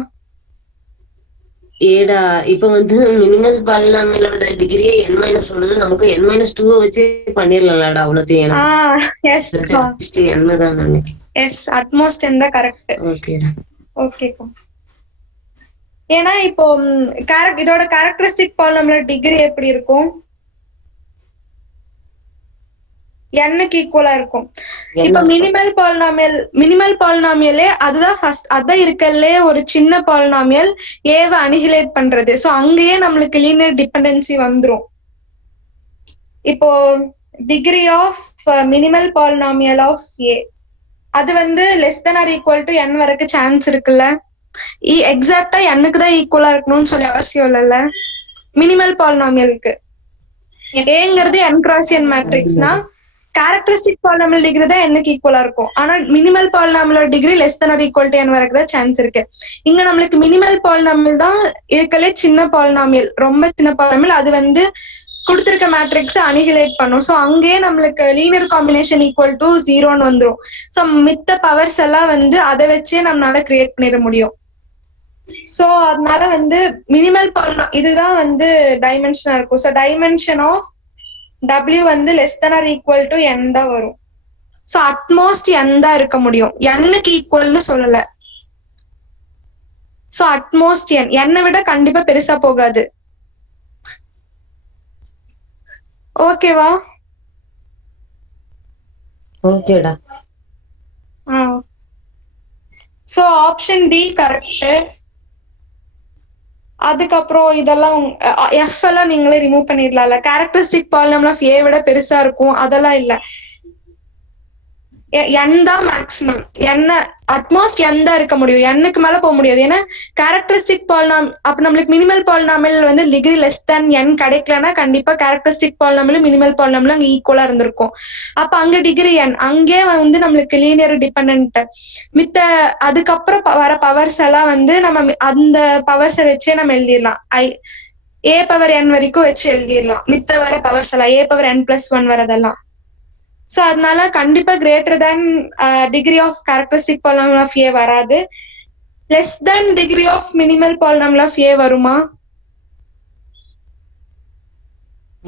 ஏடா இப்ப வந்து மினிமல் பாலினாமியலோட டிகிரியே n-1 நமக்கு n-2 வச்சு பண்ணிரலாம்டா. அவ்வளவுதான். என்னதான் நினைக்கிறேன். எஸ், அட்மோஸ்ட் n தான் கரெக்ட். ஓகேடா. ஓகேக்கா. ஏன்னா இப்போ இதோட கேரக்டரிஸ்டிக் பாலினாமியல் டிகிரி எப்படி இருக்கும்? n-க்கு ஈக்குவலா இருக்கும். இப்ப மினிமல் பாலினாமியலே அதுதான் ஃபர்ஸ்ட், அதான் இருக்கல்லே ஒரு சின்ன பாலினாமியல் ஏவை அனிஹிலேட் பண்றது. சோ அங்கேயே நம்மளுக்கு லீனியர் டிபெண்டன்சி வந்துரும். இப்போ degree of minimal polynomial of A அது வந்து <= n வரைக்கும் சான்ஸ் இருக்குல்ல. எக்ஸாக்டா n-க்கு தான் ஈக்குவலா இருக்கணும்னு சொல்லி அவசியம் இல்லைல்ல மினிமல் பாலினாமியலுக்கு. ஏங்கிறது n cross n மேட்ரிக்ஸ்னா கேரக்டரிஸ்டிக் பாலினாமியல் டிகிரி தான் n-க்கு ஈக்குவலா இருக்கும். ஆனா மினிமல் பாலினாமியலோட டிகிரி <= n வரைக்கும் தான் சான்ஸ் இருக்கு. இங்க நம்மளுக்கு மினிமல் பாலினாமியல் தான் இருக்கலே சின்ன பாலினாமியல், ரொம்ப சின்ன பாலினாமியல். அது வந்து கொடுத்திருக்க மேட்ரிக்ஸ் அனிஹிலேட் பண்ணும். ஸோ அங்கேயே நம்மளுக்கு லீனியர் காம்பினேஷன் ஈக்குவல் டு 0ன்னு வந்துரும். ஸோ மித்த பவர்ஸ் எல்லாம் வந்து அதை வச்சே நம்மளால கிரியேட் பண்ணிட முடியும். ஸோ அதனால வந்து மினிமல் இதுதான் வந்து டைமென்ஷனா இருக்கும். ஸோ டைமென்ஷன் ஆஃப் W வந்து less than or equal to n தான் வரும். ஸோ அட்மோஸ்ட் n தான் இருக்க முடியும், n-க்கு ஈக்குவல்னு சொல்லல. ஸோ அட்மோஸ்ட் n, n-ஐ விட கண்டிப்பா பெருசா போகாது. ஓகேவா? ஓகேடா. So option D correct. அதுக்கப்புறம் இதெல்லாம் எஃப் எல்லாம் நீங்களே ரிமூவ் பண்ணிடலாம்ல. கேரக்டரிஸ்டிக் பாலினாமியல் ஆஃப் ஏ விட பெருசா இருக்கும், அதெல்லாம் இல்ல. n தான் மேக்ஸிமம், n அட்மோஸ்ட் n தான் இருக்க முடியும், n-க்கு மேல போக முடியாது. ஏன்னா கேரக்டரிஸ்டிக் பாலினாமியல் அப்ப நம்மளுக்கு மினிமல் பாலினாமியல் வந்து டிகிரி லெஸ் தேன் n கிடைக்கலன்னா கண்டிப்பா கேரக்டரிஸ்டிக் பாலினாமியல் மினிமல் பாலினாமியல் அங்க ஈக்குவலா இருந்திருக்கும். அப்ப அங்க டிகிரி n, அங்கே வந்து நம்மளுக்கு லீனியர் டிபெண்டன்ட். மித்த அதுக்கப்புறம் வர பவர்ஸ் எல்லாம் வந்து நம்ம அந்த பவர்ஸை வச்சே நம்ம எழுதிடலாம். a பவர் n வரைக்கும் வச்சு எழுதிடலாம். மித்த வர பவர்ஸ் எல்லாம் a பவர் n+1 வரதெல்லாம். சோ அதனால கண்டிப்பா greater than degree of characteristic polynomial of A வராது. Less than degree of minimal polynomial of A வருமா?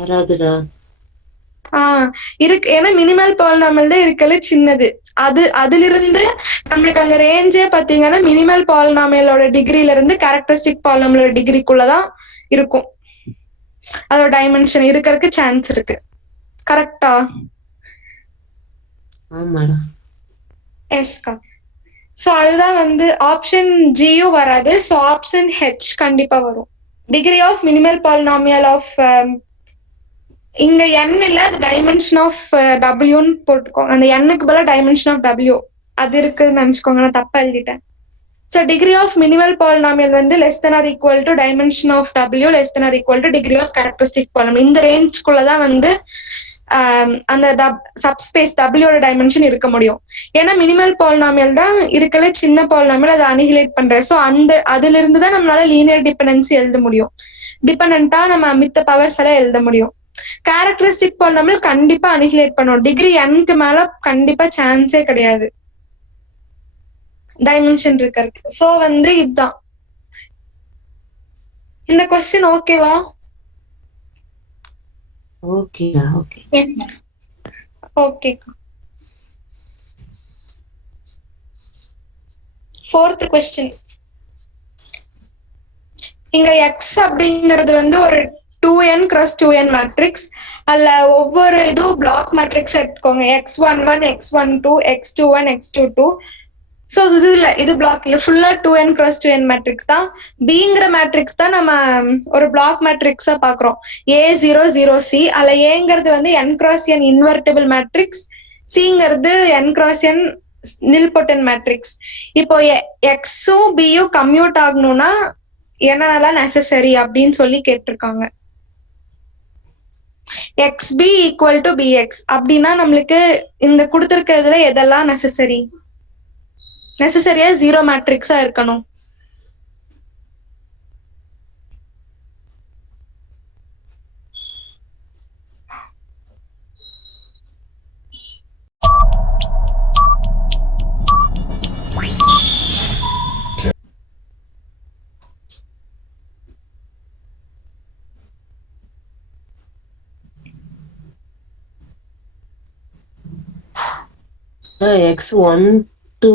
வராதுடா. இருக்கு. ஏன்னா மினிமல் பாலினாமியல் தான் இருக்கல சின்னது. அதிலிருந்து நம்மளுக்கு அங்க ரேஞ்சே பாத்தீங்கன்னா மினிமல் பாலினாமியலோட டிகிரில இருந்து கேரக்டரிஸ்டிக் பாலினாமியலோட டிகிரிக்குள்ளதான் இருக்கும். அதோட டைமென்ஷன் இருக்கறதுக்கு சான்ஸ் இருக்கு. கரெக்டா? ஆமாடா. எஸ்கா. சோ அதுதான் வந்து ஆப்ஷன் ஜியும் வராது. சோ ஆப்ஷன் ஹெச் கண்டிப்பா வரும். Degree of minimal polynomial of இங்க n இல்ல, அது டைமென்ஷன் ஆஃப் டபிள்யூன்னு போட்டுக்கோங்க. அந்த n-க்கு பதிலா டைமென்ஷன் ஆஃப் டபிள்யூ அது இருக்குன்னு நினைச்சுக்கோங்க, நான் தப்பா எழுதிட்டேன். So degree of minimal polynomial வந்து less than or equal to dimension of W less than or equal to degree of characteristic polynomial. இந்த ரேஞ்சுக்குள்ளதான் வந்து அந்த சப்ஸ்பேஸ் டபிள்யூட டைமென்ஷன் இருக்க முடியும். ஏன்னா மினிமல் பாலினாமியல் தான் இருக்கல சின்ன பாலினாமியல், அதை அனிஹிலேட் பண்ற. சோ அதுல இருந்துதான் நம்மளால லீனியர் டிபெண்டன்சி எழுத முடியும். டிபெண்டன்டா நம்ம மித்த பவர்ஸ் எல்லாம் எழுத முடியும். கேரக்டரிஸ்டிக் பாலினாமியல் கண்டிப்பா அனிஹிலேட் பண்ணும். டிகிரி n-க்கு மேல கண்டிப்பா சான்ஸே கிடையாது டைமென்ஷன் இருக்கிறதுக்கு. சோ வந்து இதுதான் இந்த கொஸ்டின். ஓகேவா? ஓகேடா. Okay. Yes ma'am. Okay. 4th question. இங்க x அப்படிங்கிறது வந்து ஒரு 2n x 2n மேட்ரிக்ஸ். அதுல ஒவ்வொரு இதுவும் பிளாக் மேட்ரிக்ஸ் எடுத்துக்கோங்க. x11 x12 x21 x22. So இது இல்ல, இது பிளாக் இல்ல, ஃபுல்லா 2n x 2n மேட்ரிக்ஸ் தான். பிங்கிற மேட்ரிக்ஸ் தான் நம்ம ஒரு பிளாக் மேட்ரிக்ஸா பாக்குறோம். A0 0C. அதுல ஏங்கிறது வந்து n x n invertible matrix, சிங்கிறது n x n nilpotent matrix. இப்போ எக்ஸும் பியும் கம்யூட் ஆகணும்னா என்னென்னலாம் நெசசரி அப்படின்னு சொல்லி கேட்டிருக்காங்க. xb ஈக்குவல் டு bx அப்படின்னா நம்மளுக்கு இந்த கொடுத்திருக்கிறதுல எதெல்லாம் நெசசரியா 0 மேட்ரிக்ஸா இருக்கணும். x12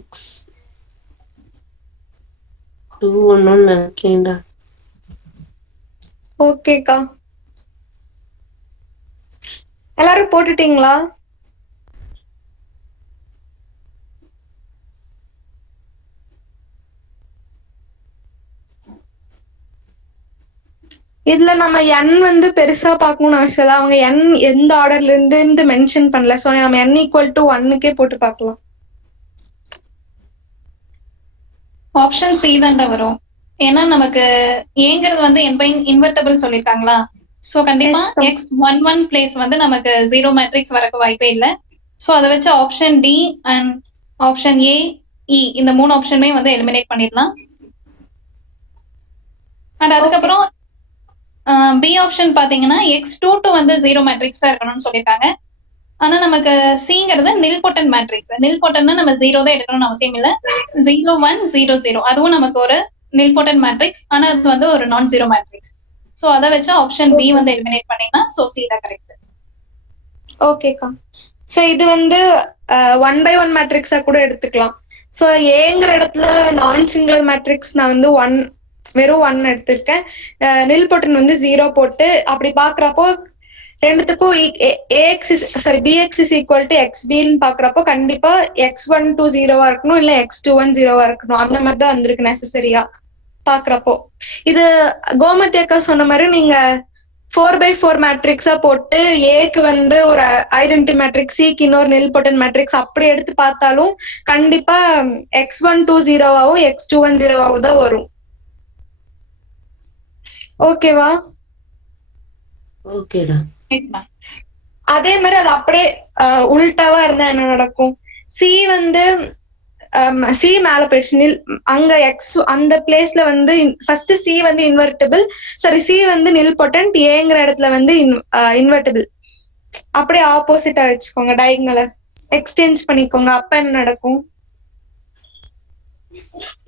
x21 நினைக்கிறேன்டா. ஓகேக்கா. எல்லாரும் போட்டுட்டீங்களா? இதுல நம்ம n வந்து பெருசா பார்க்கணும்னு அவசியம் இல்ல. அவங்க n எந்த ஆர்டர்ல இருந்து மென்ஷன் பண்ணல. சோ நம்ம n ஈக்குவல் டு 1க்கே போட்டு பார்க்கலாம். ஆப்ஷன் சி தான்டா வரும். ஏன்னா நமக்கு ஏங்கிறது வந்து இன்வெர்டபிள் சொல்லிருக்காங்களா. சோ கண்டிப்பா x11 பிளேஸ் வந்து நமக்கு 0 மேட்ரிக்ஸ் வரக்கு வாய்ப்பே இல்லை. சோ அதை வச்சு option D and option A E இந்த 3 ஆப்ஷனுமே வந்து எலிமினேட் பண்ணிடலாம். அண்ட் அதுக்கப்புறம் பி ஆப்ஷன் பாத்தீங்கன்னா x22 வந்து 0 மேட்ரிக்ஸ் தான் இருக்கணும்னு சொல்லியிருக்காங்க. ஆனா நமக்கு சிங்கிறது நில்பொட்டன் மேட்ரிக்ஸ். நில்பொட்டன்னா நம்ம 0 தான் எடுக்கணும்னு அவசியம் இல்ல. 0 1 0 0 அதுவும் நமக்கு ஒரு நில்பொட்டன் மேட்ரிக்ஸ். ஆனா அது வந்து ஒரு நான் ஜீரோ மேட்ரிக்ஸ். சோ அதை வச்சு ஆப்ஷன் பி வந்து எலிமினேட் பண்ணீங்கன்னா சோ சி தான் கரெக்ட். ஓகேக்கா. சோ இது வந்து 1/1 மேட்ரிக்ஸா கூட எடுத்துக்கலாம். சோ ஏங்கிற இடத்துல நான் சிங்குலர் மேட்ரிக்ஸ் நான் வந்து வெறும் 1 எடுத்திருக்கேன். நில்பொட்டன் வந்து 0 போட்டு அப்படி பாக்குறப்போ ரெண்டுத்துக்கும் bx is equal to xbன்னு பாக்குறப்போ கண்டிப்பா x12 0வா இருக்கணும், இல்ல x21 0வா இருக்கணும். அந்த மாதிரி தான் வந்திருக்கு நெசசரியா பாக்குறப்போ. இது கோமதி அக்கா சொன்ன மாதிரி நீங்க 4/4 மேட்ரிக்ஸா போட்டு ஏக்கு வந்து ஒரு ஐடென்டி மேட்ரிக்ஸ், சிக்கு இன்னொரு நில்பொட்டன் மேட்ரிக்ஸ் அப்படி எடுத்து பார்த்தாலும் கண்டிப்பா x12 0வாவும் x21 0வாவும் தான் வரும். ஓகேவா? ஓகேடா. அதே மாதிரி அது அப்படியே உல்டாவா இருந்தா என்ன நடக்கும்? சி வந்து சி மேல போயிடுச்சு, அங்க எக்ஸ் அந்த பிளேஸ்ல வந்து ஃபர்ஸ்ட் சி வந்து இன்வெர்டிபிள், சாரி சி வந்து நில்பொட்டன்ட், ஏங்கிற இடத்துல வந்து இன்வெர்டிபிள். அப்படியே ஆப்போசிட்டா வச்சுக்கோங்க, டயகனலை எக்ஸ்சேஞ்ச் பண்ணிக்கோங்க. அப்ப என்ன நடக்கும்?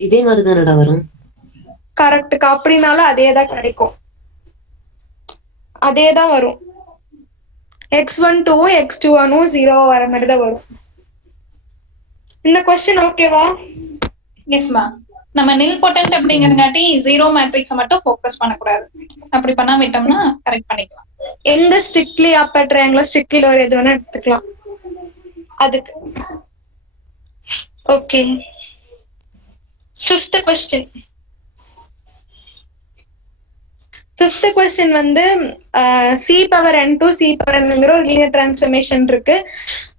இதே மாதிரி தானடா வரும். கரெக்டுக்கா. அப்படின்னாலும் அதே தான் கிடைக்கும், அதே தான் வரும். x12 x21 0 வர மாதிரி தான் வரும். இந்த क्वेश्चन ஓகேவா? எஸ்மா. நம்ம நில்பொட்டன்ட் அப்படிங்கறங்காட்டி 0 மேட்ரிக்ஸை மட்டும் ஃபோக்கஸ் பண்ணக்கூடாது. அப்படி பண்ணா விட்டோம்னா கரெக்ட் பண்ணிக்கலாம். எந்த strictly upper triangle, strictly lower எது வேணா எடுத்துக்கலாம் அதுக்கு. Okay. 5th question. 5th question வந்து c⁴n to c⁴nங்கிற ஒரு லீனியர் டிரான்ஸ்ஃபர்மேஷன் இருக்கு.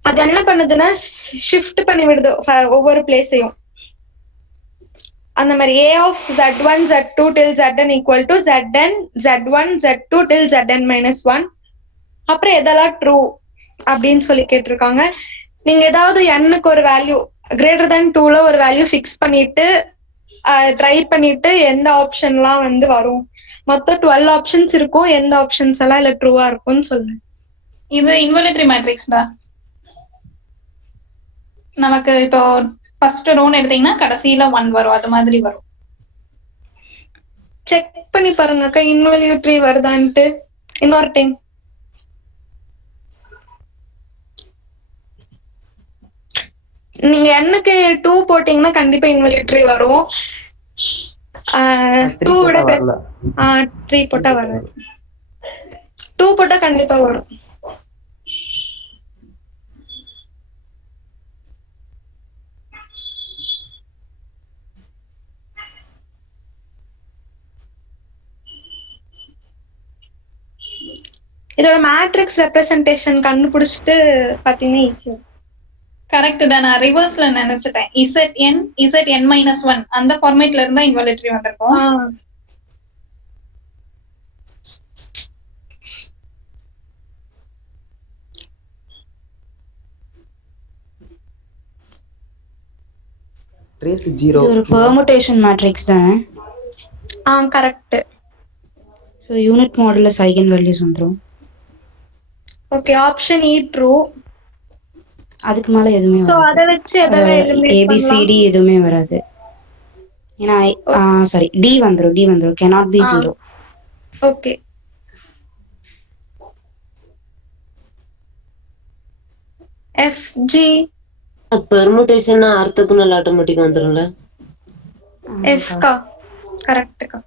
அது என்ன பண்ணுதுன்னா ஷிஃப்ட் பண்ணி விடுது ஒவ்வொரு பிளேஸையும். அந்த மாதிரி a of z1 z2 till zn equal to zn z1 z2 till zn minus 1. அப்புறம் எதெல்லாம் ட்ரூ அப்படின்னு சொல்லி கேட்டிருக்காங்க. நீங்க ஏதாவது n-க்கு ஒரு வேல்யூ greater than 2ல ஒரு வேல்யூ ஃபிக்ஸ் பண்ணிட்டு ட்ரை பண்ணிட்டு எந்த ஆப்ஷன்லாம் வந்து வரும். மொத்தம் 12 ஆப்ஷன்ஸ் இருக்கும், எந்த ஆப்ஷன்ஸ் எல்லாம் இல்ல ட்ரூவா இருக்கும்னு சொல்லுங்க. இது இன்வெலிட்டரி மேட்ரிக்ஸ் தான். நமக்கு இப்போ ஃபர்ஸ்ட் ரோன் எடுத்தீங்கன்னா கடைசியில 1 வரும், அது மாதிரி வரும். செக் பண்ணி பாருங்கக்கா இன்வெலியூட்ரி வருதான்ட்டு இன்னொரு டைம். நீங்க n-க்கு 2 போட்டீங்கன்னா கண்டிப்பா இன்வெலியூட்ரி வரும். 2 விட 3 போட்டா வராது. 2 போட்டா கண்டிப்பா வரும். இதோட மேட்ரிக்ஸ் ரெப்ரசன்டேஷன் கண்டுபிடிச்சிட்டு பாத்தீங்கன்னா ஈஸியா. கரெக்ட் தான். நான் ரிவர்ஸ்ல நினைச்சிட்டேன். zn-1 அந்த ஃபார்மேட்ல இருந்தா இன்வெலிட்டரி வந்திருக்கும். ட்ரேஸ் 0 இது ஒரு பெர்முடேஷன் மேட்ரிக்ஸ் தானே? Correct. So unit modulus eigen values வந்துரும். Okay, option E true. அதுக்கு மேல எதுவுமே சோ அத வச்சு எதெல்லாம் எலிமினேட் பண்ணலாம்? ABCD எதுவுமே வராது. ஏன்னா சாரி D வந்துரும் cannot be 0. Okay. FG permutation orthogonal ஆட்டோமேட்டிக்கா வந்துரும்ல. எஸ்கா கரெக்ட்க்கா.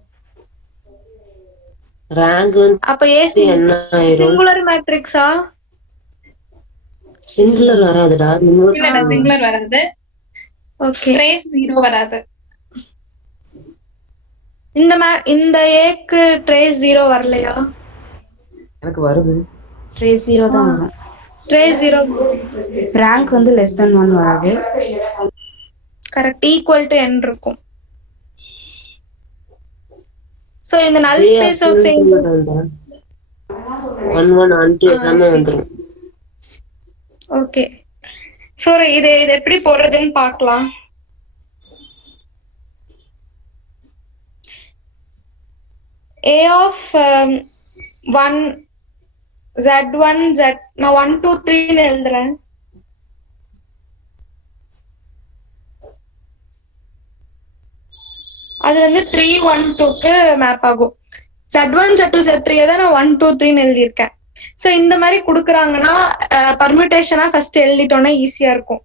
ரேங்க் வந்து அப்ப ஏசி என்ன ஆயிரும்? சிங்குலர் மேட்ரிக்ஸா? சிங்குலர் வராதுடா. இல்ல சிங்குலர் வராது. ஓகே. ட்ரேஸ் 0 வராது. இந்த ஏக்கு ட்ரேஸ் 0 வரலையா? எனக்கு வருது. ட்ரேஸ் 0 தான் வரும். ட்ரேஸ் 0. ரேங்க் வந்து less than 1 வராது. கரெக்ட். ஈக்குவல் டு n இருக்கும். சோ இந்த நல் ஸ்பேஸ் ஆஃப் 1 1 2 எல்லாமே வந்துரும். ஓகே. சோ இது எப்படி போடுறதுன்னு பார்க்கலாம். A of 1 Z1 Z நான் 1 2 3 எழுதுறேன். அது வந்து 3 1 2க்கு மேப் ஆகும். Z1 Z2 Z3 தான் நான் 1 2 3 எழுதியிருக்கேன். சோ இந்த மாதிரி குடுக்குறாங்கன்னா பர்மியூட்டேஷனா ஃபர்ஸ்ட் எழுதிட்டோம்னா ஈஸியா இருக்கும்.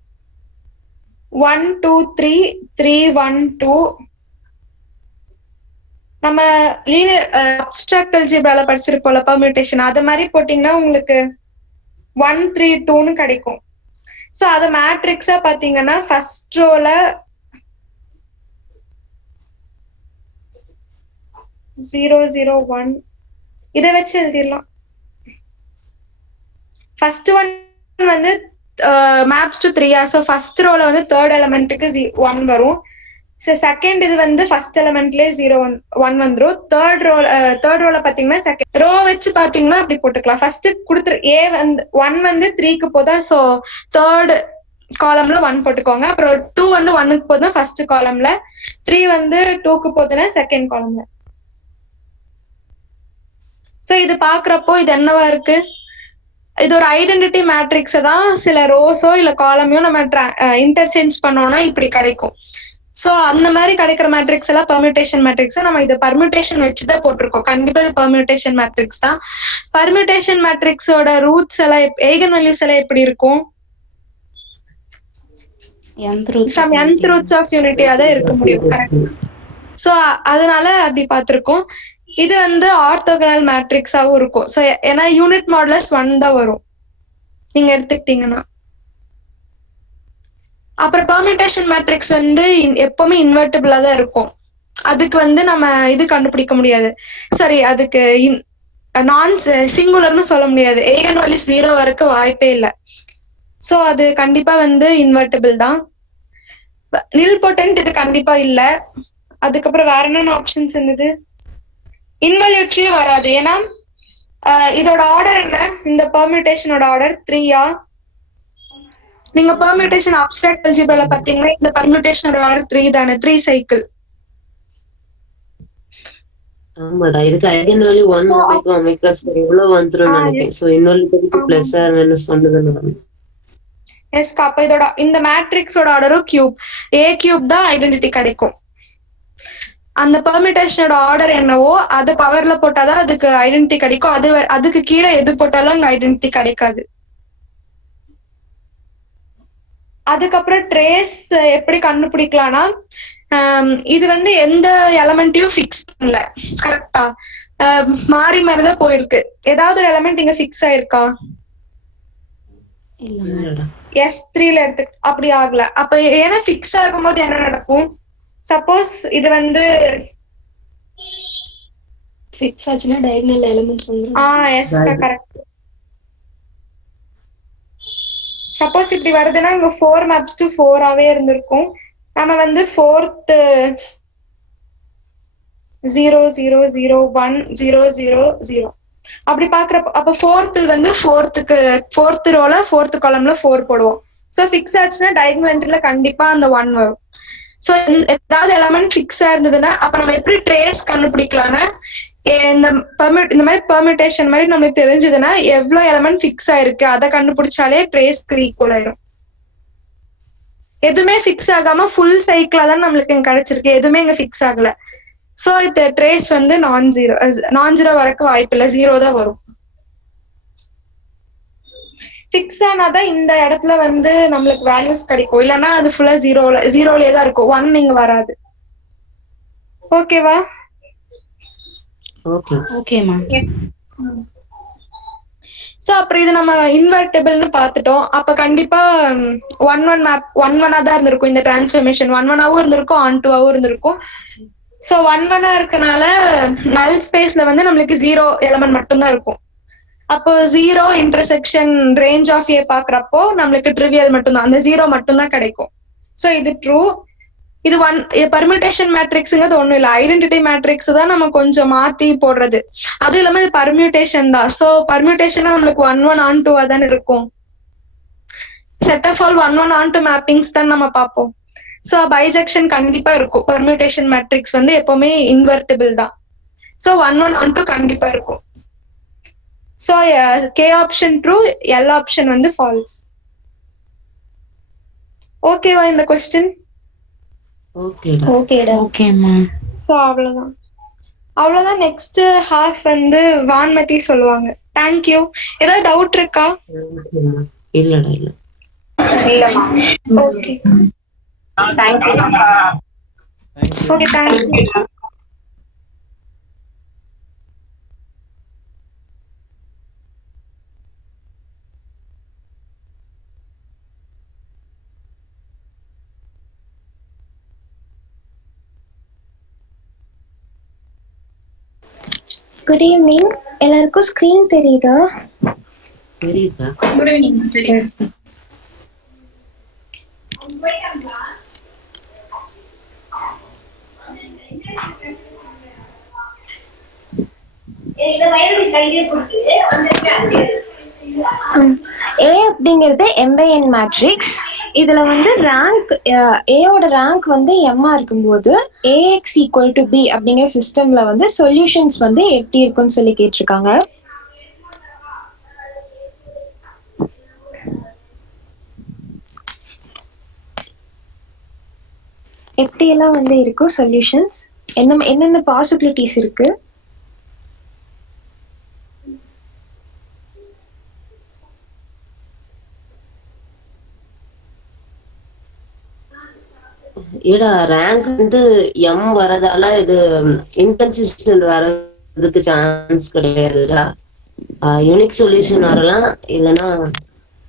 1 2 3 3 1 2 நம்ம லீனியர் அப்ஸ்ட்ராக்ட் அல்ஜிப்ரால படிச்சிருப்போம்ல பர்மியூட்டேஷன், அது மாதிரி போட்டீங்கன்னா உங்களுக்கு 1 3 2ன்னு கிடைக்கும். சோ அத மேட்ரிக்ஸா பாத்தீங்கன்னா ஃபர்ஸ்ட் ரோல 0 0 1 இத வச்சு எழுதிடலாம். ஃபர்ஸ்ட் ஒன் வந்து மேப்ஸ் டு 3 சோ ஃபர்ஸ்ட் ரோல வந்து தேர்ட் எலிமெண்ட்டுக்கு 1 வரும். சோ செகண்ட் இது வந்து ஃபர்ஸ்ட் எலிமெண்ட்லயே 0 1 வந்துரும். தேர்ட் ரோல பாத்தீங்கன்னா செகண்ட் ரோ வச்சு பாத்தீங்கன்னா அப்படி போட்டுக்கலாம். ஃபர்ஸ்ட் கொடுத்துரு A வந்து 1 வந்து 3க்கு போதா, சோ தேர்ட் காலம்ல 1 போட்டுக்கோங்க. அப்புறம் 2 வந்து 1க்கு போதுனா ஃபர்ஸ்ட் காலம்ல, 3 வந்து 2க்கு போதுனா செகண்ட் காலம்ல. சோ இது பாக்குறப்போ இது என்னவா இருக்கு? இது ஒரு ஐடென்டிட்டி மேட்ரிக்ஸ் தான் சில ரோஸோ இல்ல காலமையோ நம்ம இன்டர்சேஞ்ச் பண்ணோம்னா இப்படி கிடைக்கும். சோ அந்த மாதிரி கிடைக்கிற மேட்ரிக்ஸ் எல்லாம் பெர்மியூட்டேஷன் மேட்ரிக்ஸ். நம்ம இது பெர்மியூட்டேஷன் வச்சுதான் போட்டிருக்கோம். கண்டிப்பா இது பெர்மியூட்டேஷன் மேட்ரிக்ஸ் தான். பெர்மியூட்டேஷன் மேட்ரிக்ஸோட ரூட்ஸ் எல்லாம் eigen values எல்லாம் எப்படி இருக்கும்? some nth roots of unity தான் இருக்க முடியும். கரெக்ட். சோ அதனால அப்படி பார்த்திருக்கோம். இது வந்து ஆர்த்தோகனல் மேட்ரிக்ஸாவும் இருக்கும். சோ ஏன்னா யூனிட் மாடுலஸ் 1 தான் வரும் நீங்க எடுத்துக்கிட்டீங்கன்னா. அப்புறம் பெர்மியூட்டேஷன் மேட்ரிக்ஸ் வந்து எப்பவுமே இன்வெர்ட்டிபிளா தான் இருக்கும். அதுக்கு வந்து நம்ம இது கண்டுபிடிக்க முடியாது. சரி, அதுக்கு நான் சிங்குலர்னு சொல்ல முடியாது. eigen values 0 வரைக்கும் வாய்ப்பே இல்லை. சோ அது கண்டிப்பா வந்து இன்வெர்ட்டிபிள் தான். நில்போட்டன்ட் இது கண்டிப்பா இல்ல. அதுக்கப்புறம் வேற என்ன ஆப்ஷன்ஸ் இருந்தது? இன்வல்யூட்ரியும் வராது. ஏன்னா இதோட ஆர்டர் என்ன? இந்த பெர்மியூட்டேஷனோட ஆர்டர் 3 நீங்க பெர்மியூட்டேஷன் அப்ஸ்ட்ராக்ட் அல்ஜிப்ரால பாத்தீங்கன்னா இந்த பெர்மியூட்டேஷனோட ஆர்டர் 3 தானே, 3 சைக்கிள். ஆமாடா, இதுக்கு ஐகன் வேல்யூ 1 ஒமேகா ஸ்கொயர் இவ்வளவு வந்துரும் நினைக்கிறேன். சோ இன்வெர்ட்டிபிலிட்டி பிளஸ் ஆர் மைனஸ் பண்ணுதுன்னு. எஸ், அப்ப இதோட இந்த மேட்ரிக்ஸோட ஆர்டரும் கியூப், A கியூப் தான் ஐடென்டிட்டி கிடைக்கும். அந்த பெர்மியூட்டேஷனோட ஆர்டர் என்னவோ அது பவர்ல போட்டாதான் அதுக்கு ஐடென்டிட்டி கிடைக்கும். அதுக்கு கீழே எது போட்டாலும் அங்க ஐடென்டிட்டி கிடைக்காது. அதுக்கப்புறம் ட்ரேஸ் எப்படி கண்டுபிடிக்கலாம்னா, இது வந்து எந்த எலமெண்ட்டையும் ஃபிக்ஸ் பண்ணல. கரெக்டா மாறி மாறிதான் போயிருக்கு. ஏதாவது ஒரு எலமெண்ட் இங்க ஃபிக்ஸ் ஆயிருக்கா? S3ல எடுத்து அப்படி ஆகல. அப்ப ஏன்னா ஃபிக்ஸ் ஆகும்போது என்ன நடக்கும்? சப்போஸ் இது வந்து ஃபிக்ஸ் ஆச்சுன்னா டயகனல் எலிமெண்ட்ஸ் வந்துரும். Yes correct. சப்போஸ் இப்படி வருதுன்னா இங்க 4 மேப்ஸ் டு 4 இருந்திருக்கும். நம்ம வந்து 4th 0 0 0 1 0 0 0 அப்படி பாக்குறப்ப அப்ப 4th வந்து 4th ரோல 4th காலம்ல 4 போடுவோம். சோ ஃபிக்ஸ் ஆச்சுன்னா டயகனல் என்ட்ரில கண்டிப்பா அந்த 1 வரும். சோ ஏதாவது எலமெண்ட் ஃபிக்ஸா இருந்ததுன்னா அப்ப நம்ம எப்படி ட்ரேஸ் கண்டுபிடிக்கலாம்னா, இந்த மாதிரி பெர்மியூட்டேஷன் மாதிரி நம்மளுக்கு தெரிஞ்சதுன்னா எவ்வளவு எலமெண்ட் ஃபிக்ஸ் ஆயிருக்கு அதை கண்டுபிடிச்சாலே ட்ரேஸ்க்கு ஈக்குவல் ஆயிரும். எதுவுமே ஃபிக்ஸ் ஆகாம ஃபுல் சைக்கிளா தான் நம்மளுக்கு இங்க கிடைச்சிருக்கு. எதுவுமே இங்க ஃபிக்ஸ் ஆகல. சோ இந்த ட்ரேஸ் வந்து நான் ஜீரோ வரைக்கும் வாய்ப்பு இல்லை, 0 தான் வரும். ஃபிக்ஸ் ஆனாதான் இந்த இடத்துல வந்து நம்மளுக்கு வேல்யூஸ் கிடைக்கும். இல்லைன்னா அது ஃபுல்லா ஜீரோலயே தான் இருக்கும். 1 இங்க வராது. ஓகேவா? ஓகேமா. சோ அப்புறம் இது நம்ம இன்வெர்ட்டிபிள்னு பாத்துட்டோம். அப்ப கண்டிப்பா 1 மேப் 1 தான் இருந்திருக்கும். இந்த டிரான்ஸ்ஃபர்மேஷன் 1 இருந்திருக்கும், on2 இருந்திருக்கும். சோ 1 இருக்கனால நல் ஸ்பேஸ்ல வந்து நம்மளுக்கு 0 எலிமெண்ட் மட்டும் தான் இருக்கும். அப்போ 0 இன்டர்செக்ஷன் ரேஞ்ச் ஆஃப் A பாக்குறப்போ நம்மளுக்கு ட்ரிவியல் மட்டும் தான், அந்த 0 மட்டும் தான் கிடைக்கும். சோ இது ட்ரூ. இது பெர்மியூட்டேஷன் மேட்ரிக்ஸ்ங்கிறது ஒண்ணும் இல்ல, ஐடென்டிட்டி மேட்ரிக்ஸ் தான் நம்ம கொஞ்சம் மாத்தி போடுறது. அது இல்லாம இது பெர்மியூட்டேஷன் தான். சோ பெர்மியூட்டேஷன் நம்மளுக்கு 1 1 on 2 தான் இருக்கும். Set of all 1 1 on 2 mappings தான் நம்ம பார்ப்போம். சோ பைஜெக்ஷன் கண்டிப்பா இருக்கும். பெர்மியூட்டேஷன் மேட்ரிக்ஸ் வந்து எப்பவுமே இன்வெர்ட்டிபிள் தான். ஸோ 1 1 1 2 கண்டிப்பா இருக்கும். So K option true, L option வந்து ஃபால்ஸ். ஓகேவா இந்த கொஸ்டின்? ஓகேடா. ஓகேம்மா. ஸோ அவ்வளவுதான். நெக்ஸ்ட் ஹாஃப் வந்து வான்மதி சொல்லுவாங்க. தேங்க்யூ. ஏதாவது டவுட் இருக்கா? இல்லடா இல்ல. இல்லம்மா. Okay thank you. Okay thank you. Good evening. எல்லாருக்கும் ஸ்கிரீன் தெரியுதா? தெரியுதா? Good evening. ஏ அப்படிங்கிறது எம்பைஎன் மேட்ரிக்ஸ். இதுல வந்து ரேங்க் ஏயோட ரேங்க் வந்து எம்மா இருக்கும்போது ஏஎக்ஸ் ஈக்குவல் டு பி அப்படிங்கிற சிஸ்டம்ல வந்து சொல்யூஷன்ஸ் வந்து எப்படி இருக்குன்னு சொல்லி கேட்டிருக்காங்க. எப்படி எல்லாம் வந்து இருக்கும் சொல்யூஷன்ஸ், என்னென்ன பாசிபிலிட்டிஸ் இருக்கு? ஏடா ரேங்க் வந்து எம் வரதால இது இன்கன்சிஸ்டன்ட் வரதுக்கு சான்ஸ் கிடையாதுடா. யூனிக் சொல்யூஷன் வரலாம், இல்லைன்னா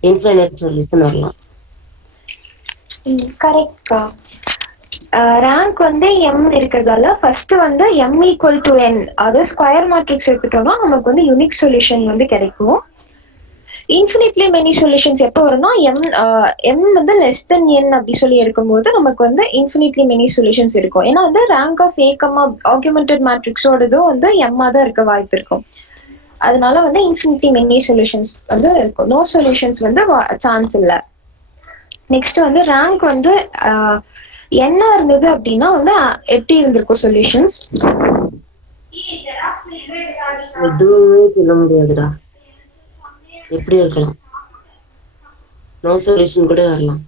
இன்ஃபைனைட் சொல்யூஷன் வரலாம். கரெக்டா. ரேங்க் வந்து எம் இருக்கிறதால ஃபர்ஸ்ட் வந்து எம் ஈக்குவல் டு என், அதாவது ஸ்கொயர் மேட்ரிக்ஸ் எடுத்துட்டோம்னா நமக்கு வந்து யூனிக் சொல்யூஷன் வந்து கிடைக்கும். இன்ஃபினிட்லி மெனி சொல்யூஷன்ஸ் எப்போ வரும்னா எம் வந்து லெஸ் தென் என் அப்படி சொல்லி எடுக்கும்போது நமக்கு வந்து இன்ஃபினிட்லி மெனி சொல்யூஷன்ஸ் இருக்கும். ஏன்னா வந்து ரேங்க் ஆஃப் ஏகமா ஆர்குமெண்டட் மேட்ரிக்ஸோடதும் வந்து எம்மா தான் இருக்க வாய்ப்பு இருக்கும். அதனால வந்து இன்ஃபினிட்லி மெனி சொல்யூஷன்ஸ் வந்து இருக்கும். நோ சொல்யூஷன்ஸ் வந்து சான்ஸ் இல்லை. நெக்ஸ்ட் வந்து ரேங்க் வந்து என்ன இருந்தது அப்படின்னா வந்து எப்படி இருந்திருக்கும் சொல்யூஷன்ஸ்? எதுவுமே சொல்ல முடியாதுடா. எப்படி இருக்கலாம், நோ சொல்யூஷன் கூட வரலாம்.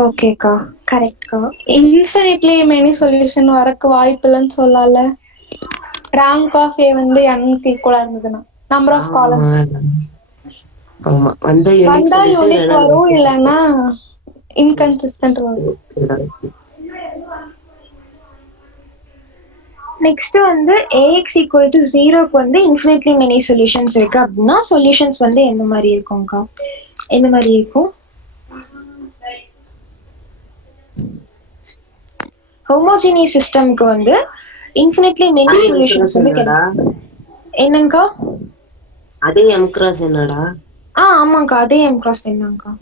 ஓகேக்கா, கரெக்ட்க்கா. இன்ஃபினிட்லி மெனி சொல்யூஷன் வரக்கு வாய்ப்பு இல்லைன்னு சொல்லல. ரேங்க் ஆஃப் ஏ வந்து n-க்கு ஈக்குவலா இருந்ததுன்னா நம்பர் ஆஃப் காலம்ஸ் ஆமா, அந்த வந்தா யூனிக் யூனிக் வரும், சொல்யூஷன் இல்லைன்னா இன்கன்சிஸ்டன்ட் வரும். நெக்ஸ்ட் வந்து ஏஎக்ஸ் ஈக்குவல் டு 0க்கு வந்து இன்ஃபினிட்லி மெனி சொல்யூஷன்ஸ் இருக்கு அப்படின்னா சொல்யூஷன்ஸ் வந்து எந்த மாதிரி இருக்கும்க்கா? எந்த மாதிரி இருக்கும்? ஹோமோஜினியஸ் சிஸ்டம்க்கு வந்து இன்ஃபினிட்லி மெனி சொல்யூஷன்ஸ் வந்து கிடைக்கும். என்னங்கக்கா? அதே m கிராஸ் என்னடா? ஆமாங்கக்கா, அதே m கிராஸ் என்னங்கக்கா.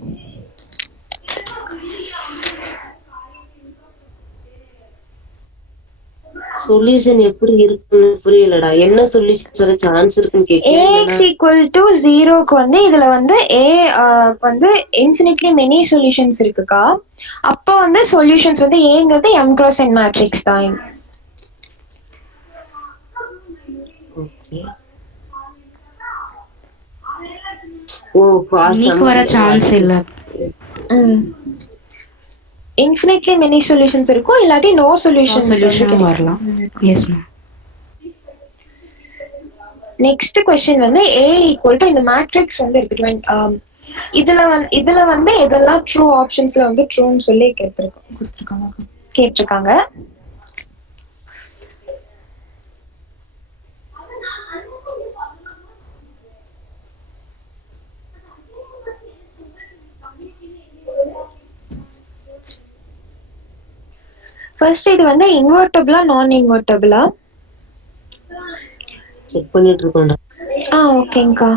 சொல்யூஷன் எப்படி இருக்குன்னு புரியலடா. என்ன சொல்யூஷன் சான்ஸ் இருக்குன்னு கேக்குறேன். ax ஈக்குவல் டு 0க்கு வந்து இதுல வந்து a வந்து இன்ஃபினிட்லி மெனி சொல்யூஷன்ஸ் இருக்குக்கா. அப்போ வந்து சொல்யூஷன்ஸ் வந்து ஏங்கிறது m cross n மேட்ரிக்ஸ் தான். ஓகே. ஓ இன்னைக்கு வர சான்ஸ் இல்ல. இன்ஃபினிட்லி மெனி சொல்யூஷன்ஸ் இருக்கும், இல்லாட்டி நோ சொல்யூஷன் வரலாம். Yes ma'am. நெக்ஸ்ட் क्वेश्चन வந்து a ஈக்குவல் டு இந்த மேட்ரிக்ஸ் வந்து இருக்கு. இதுல வந்து எதெல்லாம் ட்ரூ ஆப்ஷன்ஸ்ல வந்து ட்ரூன்னு சொல்லி கேட்டிருக்காங்க. ஃபர்ஸ்ட் இது வந்து இன்வெர்ட்டிபிளா நான் இன்வெர்ட்டிபிளா செக் பண்ணிட்டு இருக்கோம்டா. ஓகேங்கக்கா.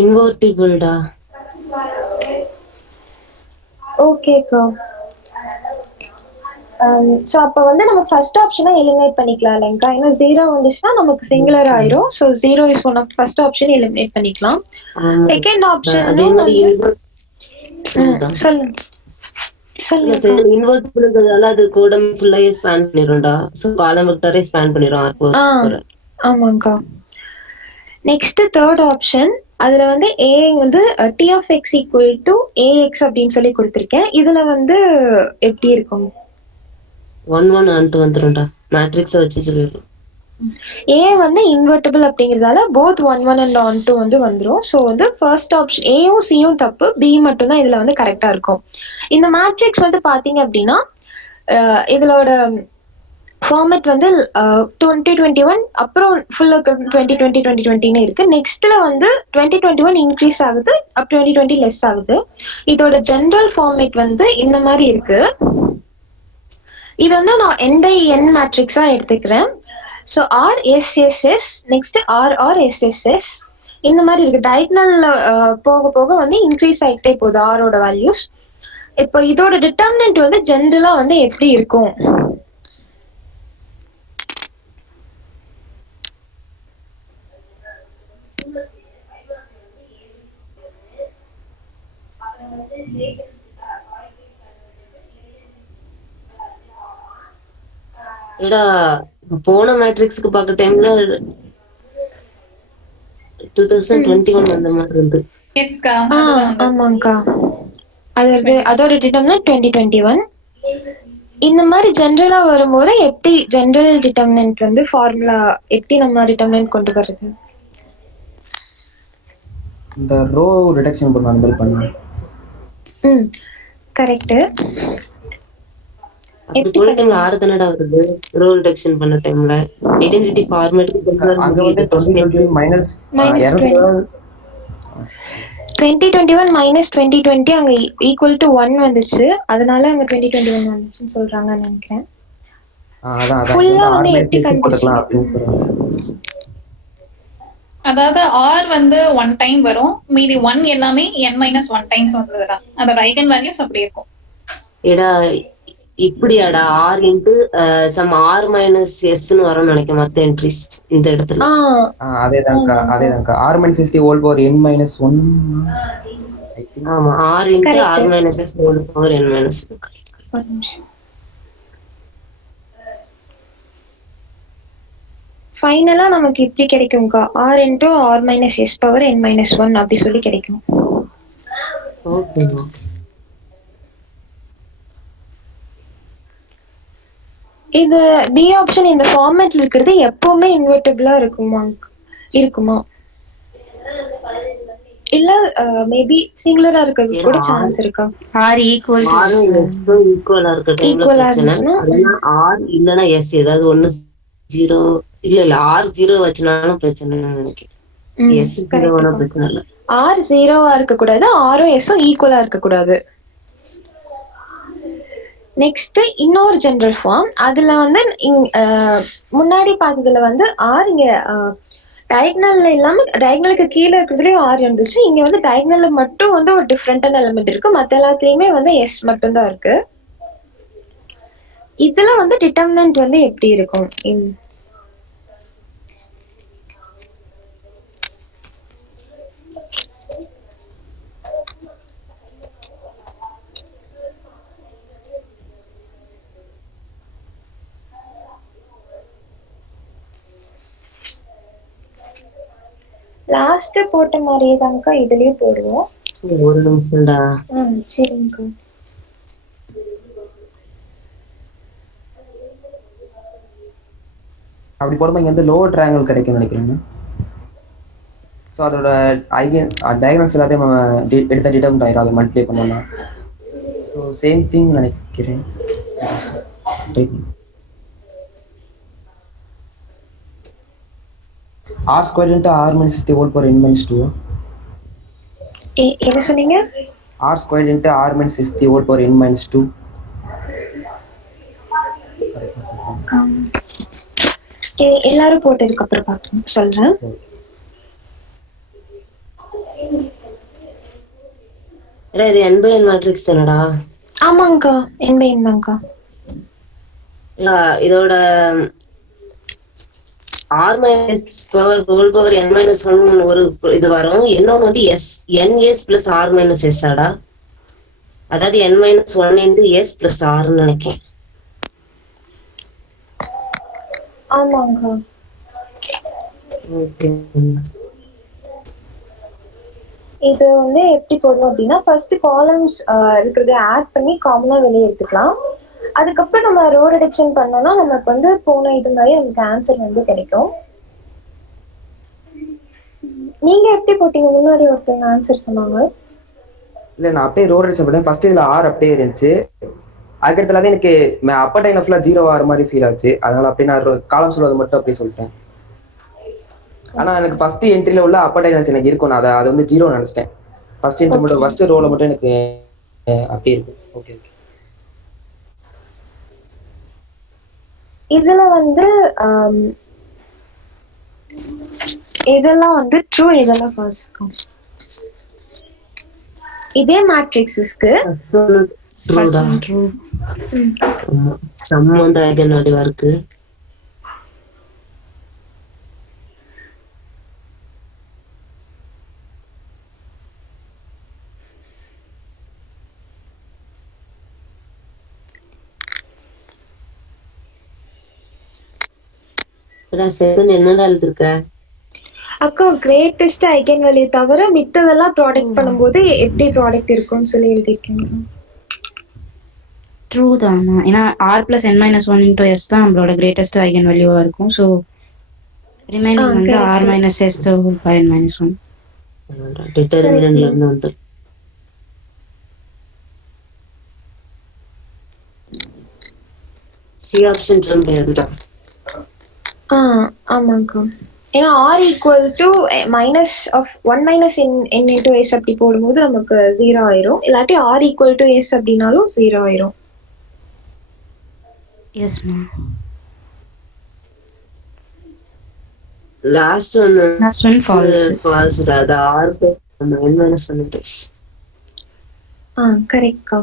இன்வெர்ட்டிபிள்டா. ஓகேக்கா. ஸோ அப்போ வந்து நம்ம ஃபர்ஸ்ட் ஆப்ஷனை எலிமினேட் பண்ணிக்கலாம் இல்லைங்கக்கா, ஏன்னா 0 வந்துச்சுன்னா நமக்கு சிங்குலர் ஆயிரும். So 0 is one of first option eliminate பண்ணிக்கலாம். செகண்ட் ஆப்ஷன் அதே மாதிரி சொல்லுங்க சொல்லுங்க. இன்வெர்ட் அது கூட ஃபுல்லாவே ஸ்பேன் பண்ணிடும்டா. ஸோ காலம் வெக்டரே ஸ்பேன் பண்ணிடும் R4. ஆமாங்கக்கா. நெக்ஸ்ட் தேர்ட் ஆப்ஷன், அதுல வந்து a வந்து t of x equal to ax அப்படின்னு சொல்லி கொடுத்துருக்கேன். இதுல வந்து எப்படி இருக்கும்? 1 1 and 2 வந்துரும்டா. மேட்ரிக்ஸை வச்சு சொல்லிடுறோம். a வந்து இன்வெர்ட்டிபிள் அப்படிங்கிறதால போத் 1 1 and 2 வந்து வந்துரும். ஸோ வந்து ஃபர்ஸ்ட் ஆப்ஷன் ஏயும் சியும் தப்பு, பி மட்டும் தான் இதுல வந்து கரெக்டா இருக்கும். இந்த மேட்ரிக்ஸ் வந்து பாத்தீங்க அப்படின்னா இதோட ஃபார்மேட் வந்து 2021 அப்புறம் ஃபுல்லா 2020 2020ன்னு இருக்கு. நெக்ஸ்ட்ல வந்து 2021 இன்க்ரீஸ் ஆகுது, அப் 2020 லெஸ் ஆகுது. இதோட ஜெனரல் ஃபார்மேட் வந்து இந்த மாதிரி இருக்கு. இது வந்து நான் n by n மேட்ரிக்ஸா எடுத்துக்கிறேன். ஸோ RSSS நெக்ஸ்ட் RRSSS இந்த மாதிரி இருக்கு. டயகனல்ல போக போக வந்து இன்க்ரீஸ் ஆகிட்டே போகுது ஆரோட வேல்யூஸ். இப்போ இதோட டிட்டர்மினன்ட் வந்து ஜெனரலா வந்து எப்படி இருக்கும்? ஏடா போன மேட்ரிக்ஸ்க்கு பார்க்க டைம்ல 2021 அந்த மாதிரி இருந்து. எஸ்கா ஆமாங்கக்கா. அதோட டிட்டர்மினன்ட் 2021. இந்த மாதிரி ஜெனரலா வரும்போது எப்படி ஜெனரல் டிட்டர்மினன்ட் வந்து ஃபார்முலா எப்படி நம்ம டிட்டர்மினன்ட் கொண்டு வர்றது? இந்த ரோ ரிடக்ஷன் பண்ண அந்த மாதிரி பண்ணலாம். கரெக்ட். அப்படி போன டைம்ல 6 தானடா வருது ரோ ரிடக்ஷன் பண்ண டைம்ல. ஐடென்டிட்டி ஃபார்மேட் அங்க வந்து 2020 மைனஸ் 2021 மைனஸ் 2020 அங்க ஈக்குவல் டு 1 வந்துச்சு. அதனால அங்க 2021 வந்துச்சுன்னு சொல்றாங்கன்னு நினைக்கிறேன். அதான் ஃபுல்லா வந்து R எப்படி போட்டுக்கலாம் அப்படின்னு சொல்றாங்க. அதாவது R வந்து 1 டைம் வரும், மீதி 1 எல்லாமே n-1 டைம்ஸ் வந்ததுடா. அதோட ஐகன் வேல்யூஸ் அப்படி இருக்கும். ஏடா இப்படியாடா R into sum R minus எஸ்ன்னு வரும்னு நினைக்கிறேன் மற்ற என்ட்ரிஸ் இந்த இடத்துல. அதேதான்க்கா R minus S whole power n-1. ஆமா R into R minus S whole power n minus. ஃபைனலா நமக்கு இப்படி கிடைக்கும்க்கா, R into R minus S power n minus 1 அப்படி சொல்லி கிடைக்கும். ஓகே. இது டி ஆப்ஷன் இந்த ஃபார்மேட்ல இருக்கிறது எப்பவுமே இன்வெர்ட்டிபிளா இருக்குமா? இல்ல மேபி சிங்குலரா இருக்க கூட சான்ஸ் இருக்கா? R equal to R ஈக்குவலா இருக்க டைம்ல பிரச்சனை. R இல்லனா S ஏதாவது ஒன்னு 0 இல்ல R 0 வச்சனாலும் பிரச்சனை நினைக்கிறேன். S 0 பிரச்சனை இல்ல. R 0வா இருக்க கூடாது, R உம் S உம் ஈக்குவலா இருக்க கூடாது. நெக்ஸ்ட் இன்னொரு ஜெனரல் ஃபார்ம், அதுல வந்து முன்னாடி பார்த்ததுல வந்து R இங்க டயகனல்ல இல்லாம டயகனலுக்கு கீழே இருக்கிறதுலயும் R இருந்துச்சு. இங்க வந்து டயகனல்ல மட்டும் வந்து ஒரு டிஃப்ரெண்டான எலிமெண்ட் இருக்கு, மத்த எல்லாத்துலயுமே வந்து S மட்டும் தான் இருக்கு. இதுல வந்து டிட்டர்மினன்ட் வந்து எப்படி இருக்கும்? லாஸ்ட் போட்ட மாதிரியே தான்க்கா இதுலயும் போடுவோம். ஒரு நிமிஷம்டா. சரிங்கக்கா. அப்படி போடும்போது இங்க வந்து லோவர் ட்ரையாங்கிள் கிடைக்கும்னு நினைக்கிறேன். ஸோ அதோட ஐகன் டயகனல்ஸ் எல்லாத்தையும் நம்ம எடுத்த டிட்டர்மினன்ட் ஆயிரும், அதை மல்டிப்ளை பண்ணலாம். ஸோ சேம் திங் நினைக்கிறேன். R squared into R minus S whole power n minus 2. என்ன சொன்னீங்க? R squared into R minus S whole power n minus 2. எல்லாரும் போட்டதுக்கு அப்புறம் பார்த்து சொல்றேன். இது n by n மேட்ரிக்ஸ் தானடா? ஆமாங்கக்கா, n by n தான்க்கா. இதோட R minus power whole power n minus 1 ஒரு இது வரும். இன்னொன்னு வந்து NS plus R minus S ஆடா, அதாவது n minus 1 into S plus ஆர்ன்னு நினைக்கிறேன். ஆமாங்க. ஓகே, இது வந்து எப்படி போடணும் அப்படின்னா ஃபர்ஸ்ட் காலம்ஸ் இருக்கிறத ஆட் பண்ணி காமனா வெளியே எடுத்துக்கலாம். அதுக்கப்புறம் நம்ம ரோ ரிடக்ஷன் பண்ணோம்னா நமக்கு வந்து போன இது மாதிரி நமக்கு ஆன்சர் வந்து கிடைக்கும். நீங்க எப்படி போட்டீங்க? முன்னாடி ஒருத்தவங்க ஆன்சர் சொன்னாங்க. இல்லை, நான் அப்படியே ரோ ரிடக்ஷன் பண்ணேன். ஃபர்ஸ்ட் இதில் ஆர் அப்படியே இருந்துச்சு. அதுக்கடுத்துல எனக்கு அப்பர் டைம்ல ஃபுல்லாக 0 ஆகிற மாதிரி ஃபீல் ஆச்சு. அதனால அப்படியே நான் காலம் சொல்வது மட்டும் அப்படியே சொல்லிட்டேன். ஆனால் எனக்கு ஃபர்ஸ்ட் என்ட்ரியில் உள்ள அப்பர் டைம்ஸ் எனக்கு இருக்கும். நான் அதை வந்து 0 நினச்சிட்டேன். ஃபர்ஸ்ட் என்ட்ரி மட்டும் ஃபர்ஸ்ட் ரோல மட்டும் எனக்கு அப்படியே இருக்கும். Okay okay. இதுல வந்து இதெல்லாம் வந்து ட்ரூ, இதெல்லாம் ஃபால்ஸ். இதே மேட்ரிக்ஸ்க்கு ட்ரூ சம் வந்து ஐகன் வேல்யூவா இருக்கு. என்னடா எழுதிருக்க? அக்கா கிரேட்டஸ்ட் ஐகன் வேல்யூ தவிர மித்ததெல்லாம் ப்ராடக்ட் பண்ணும்போது எப்படி ப்ராடக்ட் இருக்கும்னு சொல்லி எழுதிருக்கீங்க. ட்ரூ தான். ஏன்னா R plus n minus 1 into S தான் நம்மளோட கிரேட்டஸ்ட் ஐகன் வேல்யூவா இருக்கும். ஸோ ரிமைனிங் வந்து R minus S whole by n minus 1. டிட்டர்மினன்ட்ல இருந்து வந்து சி ஆப்ஷன் சொல்ல முடியாதுடா. ஆமாங்கக்கா. ஏன்னா R equal to minus of 1 minus n into S அப்படி போடும்போது நமக்கு 0 ஆயிரும். இல்லாட்டி ஆர் ஈக்குவல் டு எஸ் அப்படின்னாலும் 0 ஆயிரும். எஸ் மா. லாஸ்ட் ஒன் ஃபால்ஸ் அது ஆர் n மைனஸ் 1 எஸ். கரெக்ட்க்கா.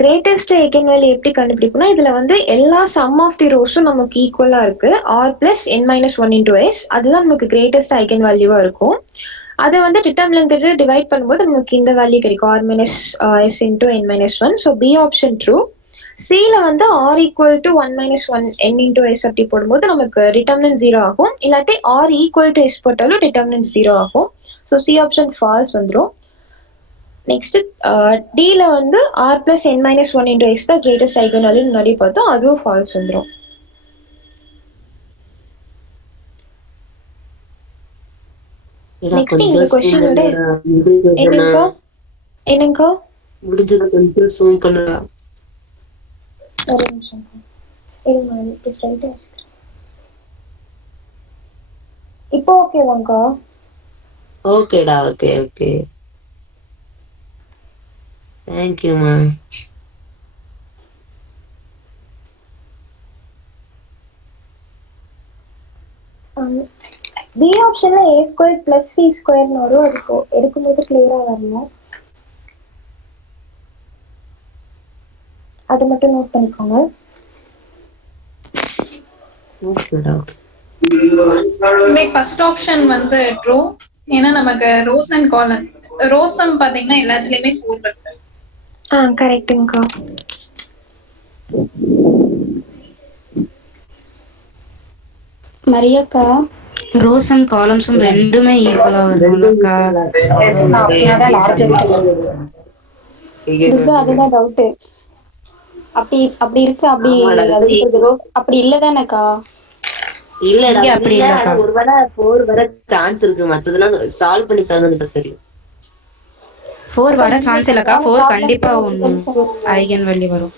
கிரேட்டஸ்ட் ஐகன் வேல்யூ எப்படி கண்டுபிடிக்கணும்னா இதுல வந்து எல்லா சம் ஆஃப் தி ரோஸும் நமக்கு ஈக்குவலா இருக்கு. R plus n minus 1 into S அதுதான் நமக்கு கிரேட்டஸ்ட் ஐகன் வேல்யூவா இருக்கும். அதை வந்து டிட்டர்மினன்ட் டிவைட் பண்ணும்போது நமக்கு இந்த வேல்யூ கிடைக்கும், R minus S into n minus 1. So B option true. சில வந்து R equal to 1 minus 1 n into S அப்படி போடும்போது நமக்கு டிட்டர்மினன்ட் 0 ஆகும். இல்லாட்டி ஆர் ஈக்குவல் டு எஸ் போட்டாலும் டிட்டர்மினன்ட் 0 ஆகும். ஸோ சி ஆப்ஷன் ஃபால்ஸ் வந்துடும். நெக்ஸ்ட் டில வந்து R plus n minus 1 into x தான் கிரேட்டஸ்ட் ஐகன் வேல்யூ முன்னாடி பார்த்தோம், அதுவும் ஃபால்ஸ் வந்துடும். நெக்ஸ்ட் இந்த क्वेश्चनோட என்னங்கா முடிஞ்சது கொஞ்சம் ஜூம் பண்ணுடா. ஒரு நிமிஷம் இருங்க, இப்போ ஸ்ட்ரைட்டா இப்போ ஓகேவாங்கா? ஓகேடா, ஓகே ஓகே. தேங்க்யூமா. பி ஆப்ஷன்ல a ஸ்கொயர் பிளஸ் சி ஸ்கொயர்னு வரும். அதுக்கு எடுக்கும்போது கிளியரா வரணும், அது மட்டும் நோட் பண்ணிக்கோங்க. ஃபர்ஸ்ட் ஆப்ஷன் வந்து ட்ரூ. ஏன்னா நமக்கு ரோஸ் அண்ட் காலம் ரோசம் பாத்தீங்கன்னா எல்லாத்துலயுமே 4 இருக்கு. கரெக்ட்டுங்கக்கா. மரியாக்கா ரோஸும் காலம்ஸும் ரெண்டுமே ஈக்குவலா வரும்லக்கா? அதுதான் டவுட். அப்படி இருக்கு. அப்படி இல்லதானக்கா? இல்லடா, அப்படி இல்லக்கா. ஒருவேளை 4 வர சான்ஸ் இருக்கு, மத்ததெல்லாம் சால்வ் பண்ணி தரணும்னு தெரியும். 4 வர சான்ஸ் இல்லக்கா. 4 கண்டிப்பா ஐகன் வேல்யூ வரும்.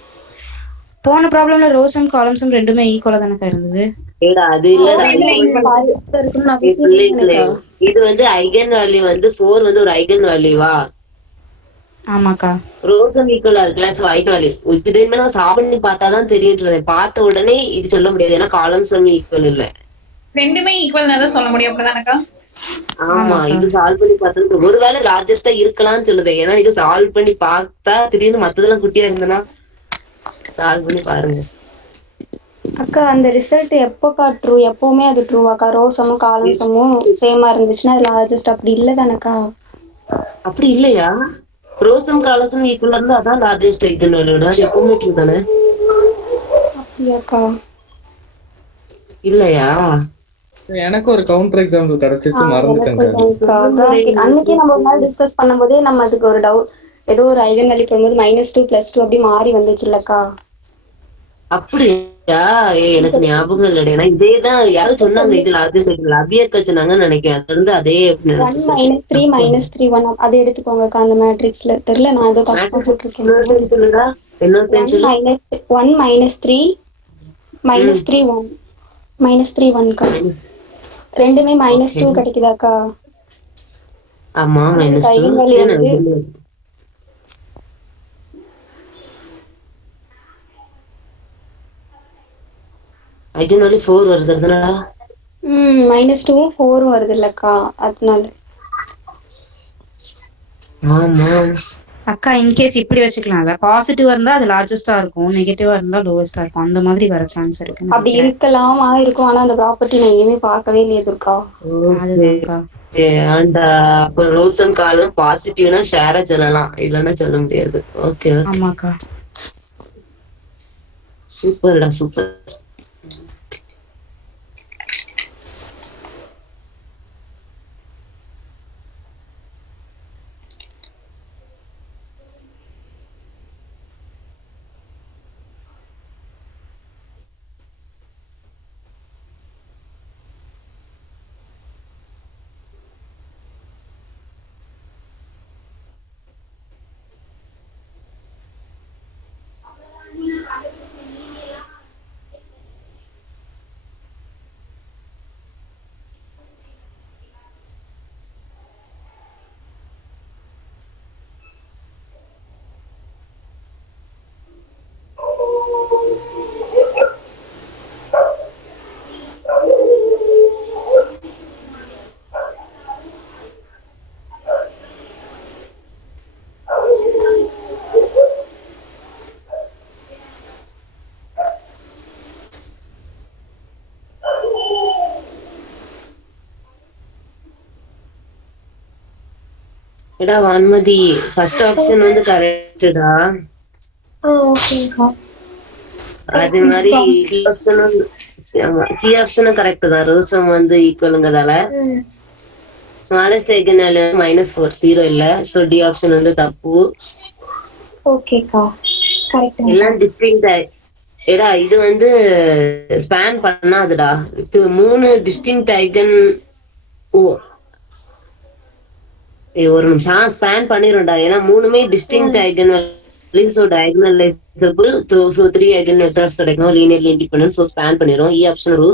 போன ப்ராப்ளம்ல ரோஸும் காலம்ஸும் ரெண்டுமே ஈக்குவலா தானக்கா இருந்தது. ஏடா அது இல்லடா, இது வந்து ஐகன் வேல்யூ வந்து 4 வந்து ஒரு ஐகன் வேல்யூவா? ஆமாக்கா. ரோஸும் ஈக்குவலா இருக்குல்ல, சோ ஐகன் வேல்யூ இது நம்ம சால்வ் பண்ணி பார்த்தாதான் தெரியும்ன்றதை பார்த்த உடனே இது சொல்ல முடியாது. ஏன்னா காலம்ஸும் ஈக்குவல் இல்ல, ரெண்டுமே ஈக்குவல் தான் சொல்ல முடியும். அப்படிதானக்கா? ஆமா, இது சால்வ் பண்ணி பார்த்தது ஒருவேளை லார்ஜஸ்டா இருக்கலாம்னு சொல்லுது. ஏன்னா இது சால்வ் பண்ணி பார்த்தா திடீர்னு மத்ததெல்லாம் குட்டியா இருந்தனா சால்வ் பண்ணி பாருங்க. அக்கா அந்த ரிசல்ட் எப்போக்கா ட்ரூ? எப்பவுமே அது ட்ரூவாக்கா? ரோசமும் காலம்ஸமும் சேமா இருந்துச்சுன்னா அது லார்ஜஸ்ட், அப்படி இல்லை தானக்கா? அப்படி இல்லையா? ரோஸும் காலஸும் ஈக்குவலா இருந்தா அதான் லார்ஜஸ்ட் ஐகன் வேல்யூடா. அது எப்பவுமே ட்ரூ தானே? அப்படியாக்கா? இல்லையா? எனக்கு ஒரு கவுண்டர் எக்ஸாம்பிள் கிடைச்சிச்சு, மறந்துட்டேங்க. அன்னைக்கே நம்ம ஒரு நாள் டிஸ்கஸ் பண்ணும்போதே நம்ம அதுக்கு ஒரு டவுட், ஏதோ ஒரு ஐகன் வேல்யூ போடும்போது -2 +2 அப்படி மாறி வந்துச்சு இல்லக்கா? அப்படியா? எனக்கு ஞாபகம் இல்லைடா. ஏன்னா இதேதான் யாரும் சொன்னாங்க, இதுல அது அபியர்க்க சொன்னாங்கன்னு நினைக்கிறேன். அது இருந்து அதே 1 -3 -3 1 அதை எடுத்துக்கோங்கக்கா அந்த மேட்ரிக்ஸ்ல. தெரியல, நான் ஏதோ தப்பா போட்டிருக்கேன். 1 -3 -3 1 -3 1க்கா. ரெண்டுமே -2 கிடைக்குதாக்கா? ஆமா, ஐகன் வேல்யூ வந்து ஐகன் வேல்யூ 4 வருதுடா. -2ம் 4ம் வருது இல்லக்கா, அதனால. ஆமா அக்கா இன்கேஸ் இப்படி வச்சுக்கலாம்ல, பாசிட்டிவா இருந்தா அது லார்ஜஸ்டா இருக்கும், நெகட்டிவா இருந்தா லோவஸ்டா இருக்கும், அந்த மாதிரி வர சான்ஸ் இருக்கு. அப்படி இருக்கலாம், இருக்கும். ஆனா அந்த ப்ராப்பர்ட்டி நான் எங்கேயுமே பார்க்கவே இல்லையே துர்கா. அதுதான்க்கா. அப்ப ரோசன் காலம் பாசிட்டிவ்னா ஷேரா சொல்லலாம், இல்லன்னா சொல்ல முடியாது. ஓகே ஓகே, ஆமாக்கா. சூப்பர்டா சூப்பர். எடா வான்மதி, ஃபர்ஸ்ட் ஆப்ஷன் வந்து கரெக்ட்டா. ஓகேக்கா. அதே மாதிரி கீ ஆப்ஷனும் கரெக்ட் தான். ரோசம் வந்து ஈக்குவலுங்கிறதால ஸ்மாலஸ்ட் ஐகன் வேல்யூ -4 0 இல்ல. சோ டி ஆப்ஷன் வந்து தப்பு. ஓகேக்கா, கரெக்ட். எல்லாம் டிஸ்டிங்க்ட். ஏடா இது வந்து ஸ்பேன் பண்ணாதுடா. இது 3 டிஸ்டிங்க்ட் ஐகன். ஓ ஒரு நிமிஷம், ஸ்பேன் பண்ணிடும்டா. ஏன்னா 3மே டிஸ்டிங்க்ட் ஐகன் வேல்யூ, சோ டயகனலைசபிள், சோ 3 ஐகன் வெக்டர்ஸ் கிடைக்கும், லீனியர்லி இண்டிபெண்டன்ட், சோ ஸ்பேன் பண்ணிரும். E option true.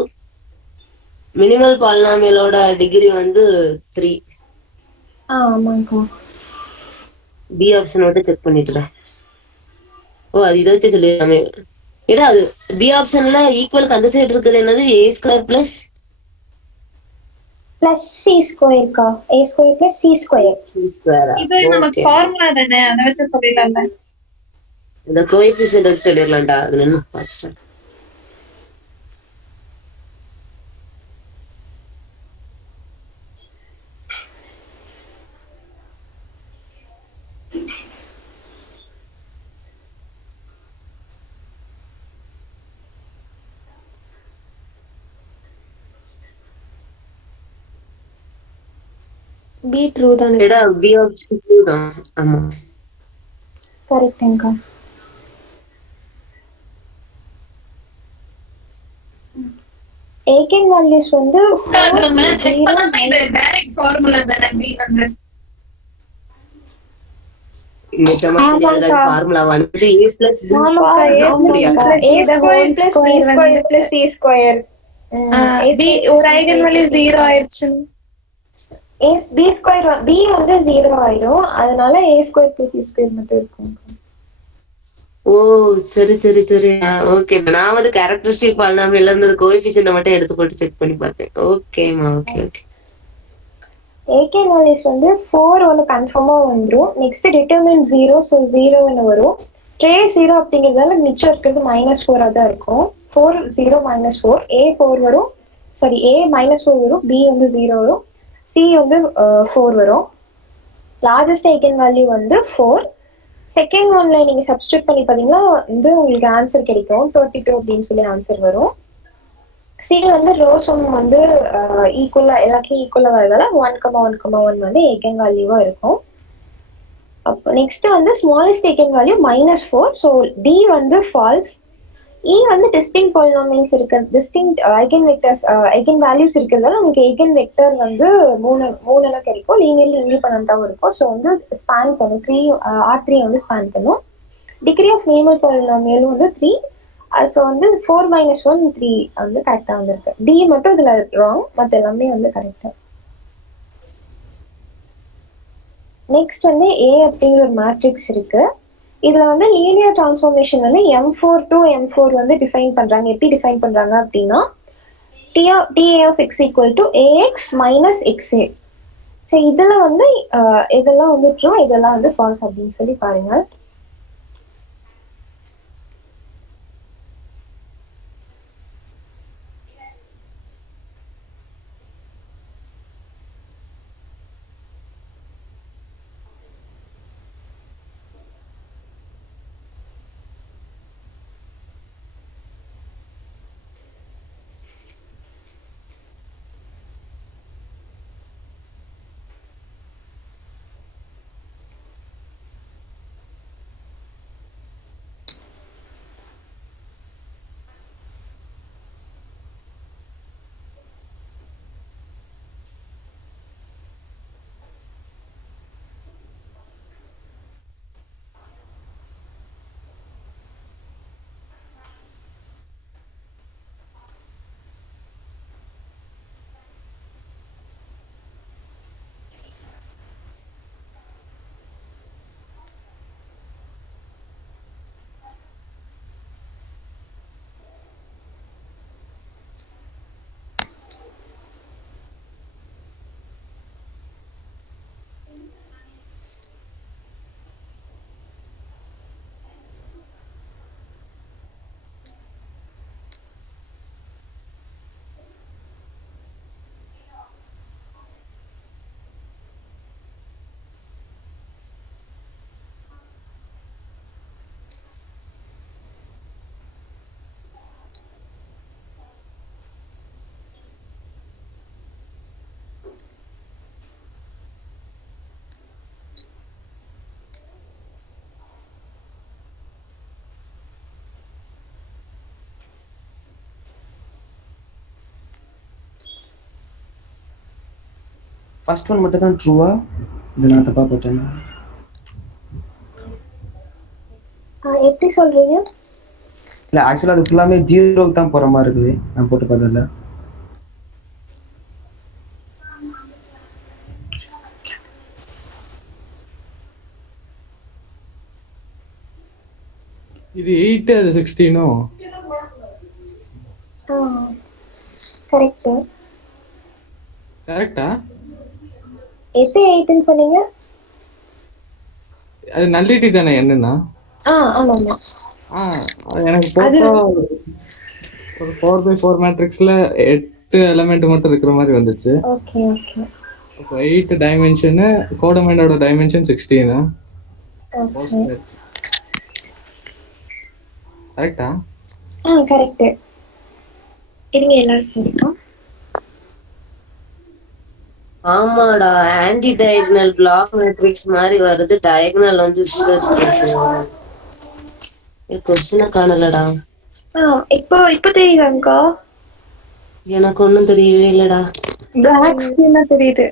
மினிமல் பாலினாமியலோட டிகிரி வந்து 3. ஆமாக்கா. பி ஆப்ஷன் மட்டும் செக் பண்ணிட்டுடா. ஓ அது இதை வச்சு சொல்லிடலாமே. ஏடா அது பி ஆப்ஷன்ல ஈக்குவலுக்கு அந்த சைடு இருக்குது என்னது? a² + c²கா. a² + c². இது நமக்கு ஃபார்முலா தானே, அத வச்சு சொல்லிடலாம்ல. இந்த கோஎஃபிஷியன்ட் வச்சு சொல்லிடலாம்டா. அதுல என்ன பார்த்தேன். பி ட்ரூ தானே? ஏடா பி ஆப்ஷன் ட்ரூ தான். ஆமா கரெக்ட்டுங்கா. ஐகன் வேல்யூஸ் வந்து அது நம்ம செக் பண்ணாம இது டைரக்ட் ஃபார்முலா தானே பி வந்து. ஃபார்முலா வந்து a + b. ஆமாக்கா, b ஒரு ஐகன் வேல்யூ 0 ஆயிருச்சு. b வந்து 0 ஆயிடும், அதனால a² + c² மட்டும் இருக்கும். ஓ சரி சரி சரி, ஓகே. நான் வந்து கேரக்டரிஸ்டிக் பாலினாமியல்ல இருந்து கோஎஃபிஷியன்ட் மட்டும் எடுத்து போட்டு செக் பண்ணி பார்த்தேன். ஓகேமா, ஓகே ஓகே. ஐகன் வேல்யூஸ் வந்து 4 வந்து கன்ஃபார்மா வந்துரும். நெக்ஸ்ட் டிட்டர்மினன்ட் 0, ஸோ 0 வரும். ட்ரேஸ் 0 அப்படிங்கிறதால மிச்சம் இருக்கிறது -4 தான் இருக்கும். 4 0 minus 4 a 4 வரும், சாரி a minus 4 வரும், b வந்து 0 வரும், c வந்து 4 வரும். லார்ஜஸ்ட் ஐகன் வேல்யூ வந்து 4. செகண்ட் ஒன்ல நீங்க சப்ஸ்டியூட் பண்ணி பாத்தீங்கன்னா வந்து உங்களுக்கு ஆன்சர் கிடைக்கும் 32 அப்படின்னு சொல்லி ஆன்சர் வரும். சி வந்து ரோசம் வந்து ஈக்குவலா எல்லாத்தையும் ஈக்குவலா வரதால 1,1,1 வந்து ஐகன் வேல்யூவா இருக்கும். அப்போ நெக்ஸ்ட் வந்து smallest eigen value -4. So D வந்து ஃபால்ஸ். இ வந்து டிஸ்டிங் பாலினாமியல்ஸ் இருக்கு, distinct eigen vectors eigen values இருக்கிறதால உங்களுக்கு ஐகன் வெக்டர் வந்து மூணு கிடைக்கும், லீனியர்லி இண்டிபெண்டன்ட்டாகவும் இருக்கும். ஸோ வந்து ஸ்பேன் பண்ணும் R3 வந்து ஸ்பேன் பண்ணும். டிகிரி ஆஃப் நேமல் பாலினாமியல் வந்து 3. ஸோ வந்து 4 - 1 3 வந்து கரெக்டாக வந்துருக்கு. டி மட்டும் இதில் ராங், மற்ற எல்லாமே வந்து கரெக்டாக. நெக்ஸ்ட் வந்து ஏ அப்படிங்கிற ஒரு மேட்ரிக்ஸ் இருக்கு. இதுல வந்து லீனியர் டிரான்ஸ்ஃபார்மேஷன் வந்து M4 to M4 வந்து டிஃபைன் பண்றாங்க. எப்படி டிஃபைன் பண்றாங்க அப்படின்னா TA of x equal to AX minus XA. So இதுல வந்து இதெல்லாம் வந்து ட்ரூ, இதெல்லாம் வந்து ஃபால்ஸ் அப்படின்னு சொல்லி பாருங்க. ஃபர்ஸ்ட் ஒன் மட்டும் தான் ட்ரூவா? இது நான் தப்பா போட்டேன்னா? எப்படி சொல்றீங்க? இல்லை ஆக்சுவலாக அது ஃபுல்லாமே 0க்கு தான் போகிற மாதிரி இருக்குது நான் போட்டு பார்த்ததில்ல. இது 8 அது 16 கரெக்ட். கரெக்டா? எப்போ 8ன்னு சொன்னீங்க? அது நல்லிட்டி தானே என்னன்னா? ஆமாமா. எனக்கு போட்டோ ஒரு 4x4 மேட்ரிக்ஸ்ல 8 எலிமெண்ட் மட்டும் இருக்கிற மாதிரி வந்துச்சு. Okay okay. அப்போ 8 டைமென்ஷன், கோடமைனோட டைமென்ஷன் 16. ஓகே. கரெக்டா? கரெக்ட். இருங்க எல்லாரும் சொல்லிட்டோம். ஆமாடா, ஆன்டி டயகனல் பிளாக் மேட்ரிக்ஸ் மாதிரி வருது, டயகனல் வந்து 0 கொஸ்டினை காணலடா. இப்போ தெரியுதாங்கா? எனக்கு ஒண்ணும் தெரியவே இல்லடா. பிளாக் ஸ்கிரீனா தெரியுது.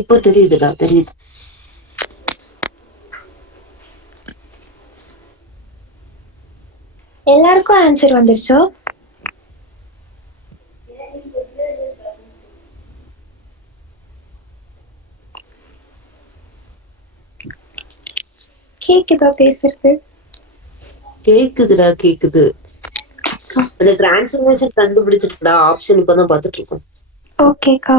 இப்போ தெரியுதுடா, தெரியுது. எல்லாருக்கும் ஆன்சர் வந்துருச்சோ? கேக்குதா பேசுறது? கேக்குதுடா, கேக்குது. அந்த டிரான்ஸ்ஃபர்மேஷன் கண்டுபிடிச்சிட்டுடா, ஆப்ஷன் இப்பதான் பாத்துட்டு இருக்கோம். ஓகேக்கா.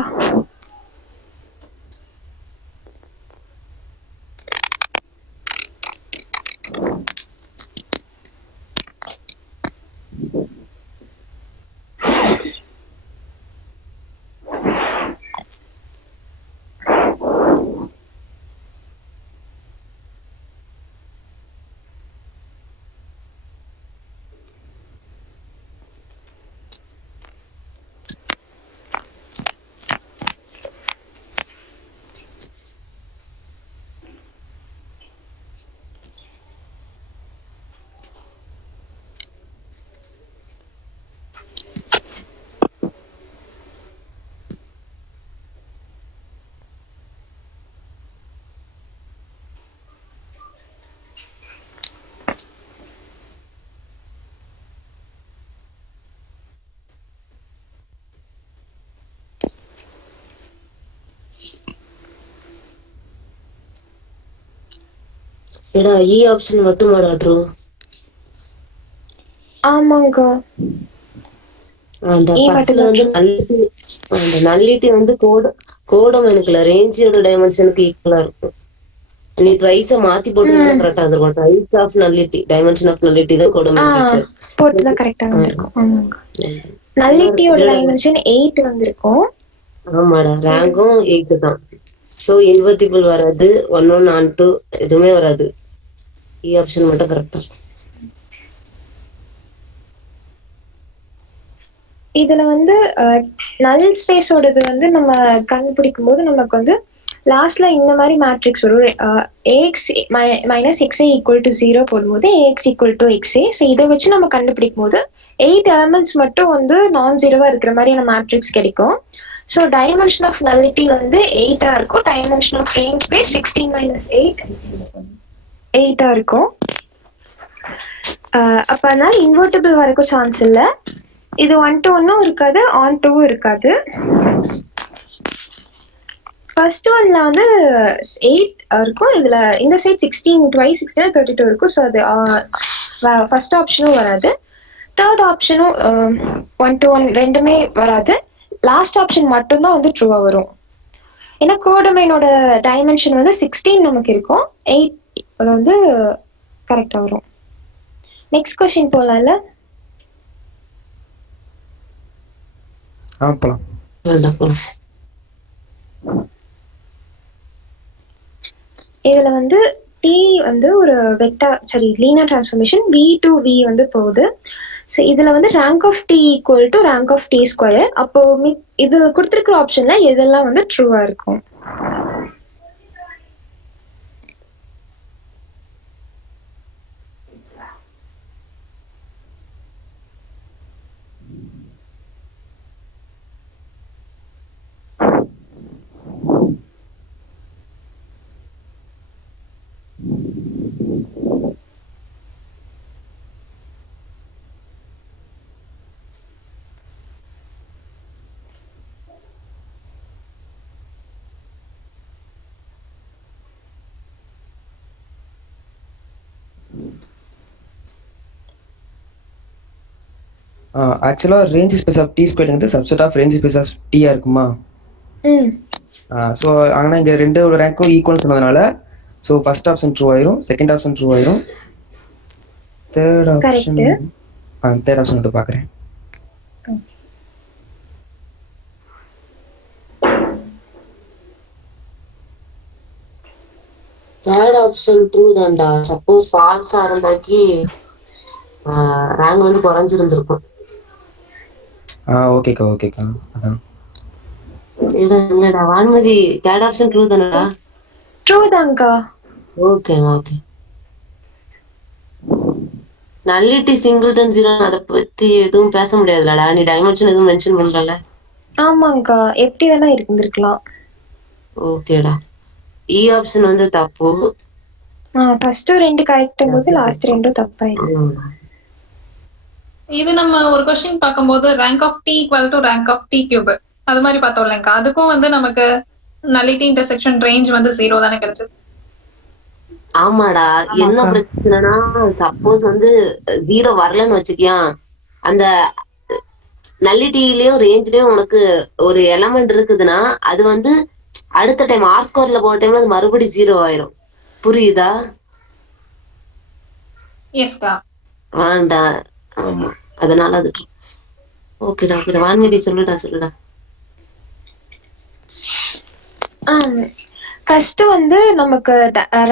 ஏடா இ ஆப்ஷன் மட்டும் ட்ரூ. ஆமாங்கா. அந்த E ஃபர்ஸ்ட்ல மட்டும்தான் வந்து true. அந்த நல்லிட்டி வந்து கோடம் எனக்குல ரேஞ்சோட டைமென்ஷனுக்கு ஈக்குவலா இருக்கும். நீ ட்வைஸ மாத்தி போட்டிருந்தா கரெக்டா இருந்திருக்கும். Twice of nullity dimension of nullity தான் கோடம் ஈக்குவல். போட்டுதான் கரெக்டா வந்திருக்கும். ஆமாங்க. நல்லிட்டியோட டைமென்ஷன் 8 வந்திருக்கும். ஆமாடா ரேங்கும் 8 தான். ஸோ இன்வெர்டிபிள் வராது, 1 1 on 2 எதுவுமே வராது. இ ஆப்ஷன் மட்டும் கரெக்டா. இதுல வந்து நல் ஸ்பேஸோடது வந்து நம்ம கண்டுபிடிக்கும் போது நமக்கு வந்து லாஸ்ட்ல இந்த மாதிரி மேட்ரிக்ஸ் வரும். AX minus XA equal to 0 போடும்போது AX equal to XA. So இதை வச்சு நம்ம கண்டுபிடிக்கும் போது 8 எலமெண்ட்ஸ் மட்டும் வந்து நான் ஜீரோவா இருக்கிற மாதிரியான மேட்ரிக்ஸ் கிடைக்கும். ஸோ டைமென்ஷன் ஆஃப் நல்லிட்டி வந்து 8 இருக்கும். Dimension of range space 16 minus 8 இருக்கும். அப்ப அதனால இன்வெர்ட்டிபிள் வரக்கும் சான்ஸ் இல்லை. இது 1 to 1 இருக்காது, on 2 இருக்காது. ஃபர்ஸ்ட் ஒன்ல வந்து 8 இருக்கும். இதுல இந்த சைட் 16 ட்வைஸ் 16 32 இருக்கும். ஸோ அது ஃபர்ஸ்ட் ஆப்ஷனும் வராது. தேர்ட் ஆப்ஷனும் 1 to 1 ரெண்டுமே வராது. லாஸ்ட் ஆப்ஷன் மட்டும்தான் வந்து ட்ரூவா வரும். ஏன்னா கோடமைனோட டைமென்ஷன் வந்து 16 நமக்கு இருக்கும். 8 வந்து கரெக்டா வரும். நெக்ஸ்ட் கொஸ்டின் போலாம்ல? போலாம். இதுல வந்து டி வந்து ஒரு linear transformation v to v வந்து போகுது. ஸோ இதுல வந்து rank of T equal to rank of T square. அப்போ இது கொடுத்துருக்கிற ஆப்ஷன்ல எதெல்லாம் வந்து ட்ரூவா இருக்கும்? ஆக்சுவலா ரேஞ்ச் ஸ்பேஸ் ஆஃப் டி ஸ்கொயர்ங்கிறது subset of range space of டியா இருக்குமா? ஸோ ஆனால் இங்கே ரெண்டோட ரேங்க்கும் ஈக்குவல் சொன்னதுனால ஸோ ஃபர்ஸ்ட் ஆப்ஷன் ட்ரூ ஆயிரும், செகண்ட் ஆப்ஷன் ட்ரூ ஆயிரும், தேர்ட் ஆப்ஷன் மட்டும் பார்க்குறேன். தேர்ட் ஆப்ஷன் ட்ரூ தான்டா. சப்போஸ் ஃபால்ஸா இருந்தாக்கி ரேங்க் வந்து குறைஞ்சிருந்திருக்கும். ஓகேக்கா அதான். இல்லடா வான்மதி தேர்ட் ஆப்ஷன் ட்ரூ தானடா? ட்ரூ தான்க்கா. ஓகே. நல்லிட்டி சிங்கிள்டன் 0 அதை பத்தி எதுவும் பேச முடியாதுலடா. நீ டைமென்ஷன் எதுவும் மென்ஷன் பண்றல? ஆமாங்கா, எப்படி வேணா இருந்திருக்கலாம். ஓகேடா. இ ஆப்ஷன் வந்து தப்பு. ஃபர்ஸ்ட் 2 கரெக்ட்டும் போது லாஸ்ட் 2 தப்பாயிருக்கு. இது நம்ம ஒரு கொஸ்டின் பார்க்கும்போது rank of T equal to rank of T cube அது மாதிரி பார்த்தோம் இல்லைங்கக்கா. அதுக்கும் வந்து நமக்கு நல்லிட்டி இன்டர்செக்ஷன் ரேஞ்ச் வந்து 0 தானே கிடைச்சது. ஆமாடா. என்ன பிரச்சனைனா சப்போஸ் வந்து 0 வரலன்னு வச்சுக்கியா, அந்த நல்லிட்டிலயும் ரேஞ்ச்லயும் உனக்கு ஒரு எலமெண்ட் இருக்குதுன்னா அது வந்து அடுத்த டைம் ஆர் ஸ்கொயர்ல போன டைம்ல அது மறுபடியும் 0 ஆயிரும். புரியுதா? எஸ்கா. வேண்டா. ஆமா, அதனால அது ஓகேடா. வான்மதி சொல்லுடா. ஃபர்ஸ்ட் வந்து நமக்கு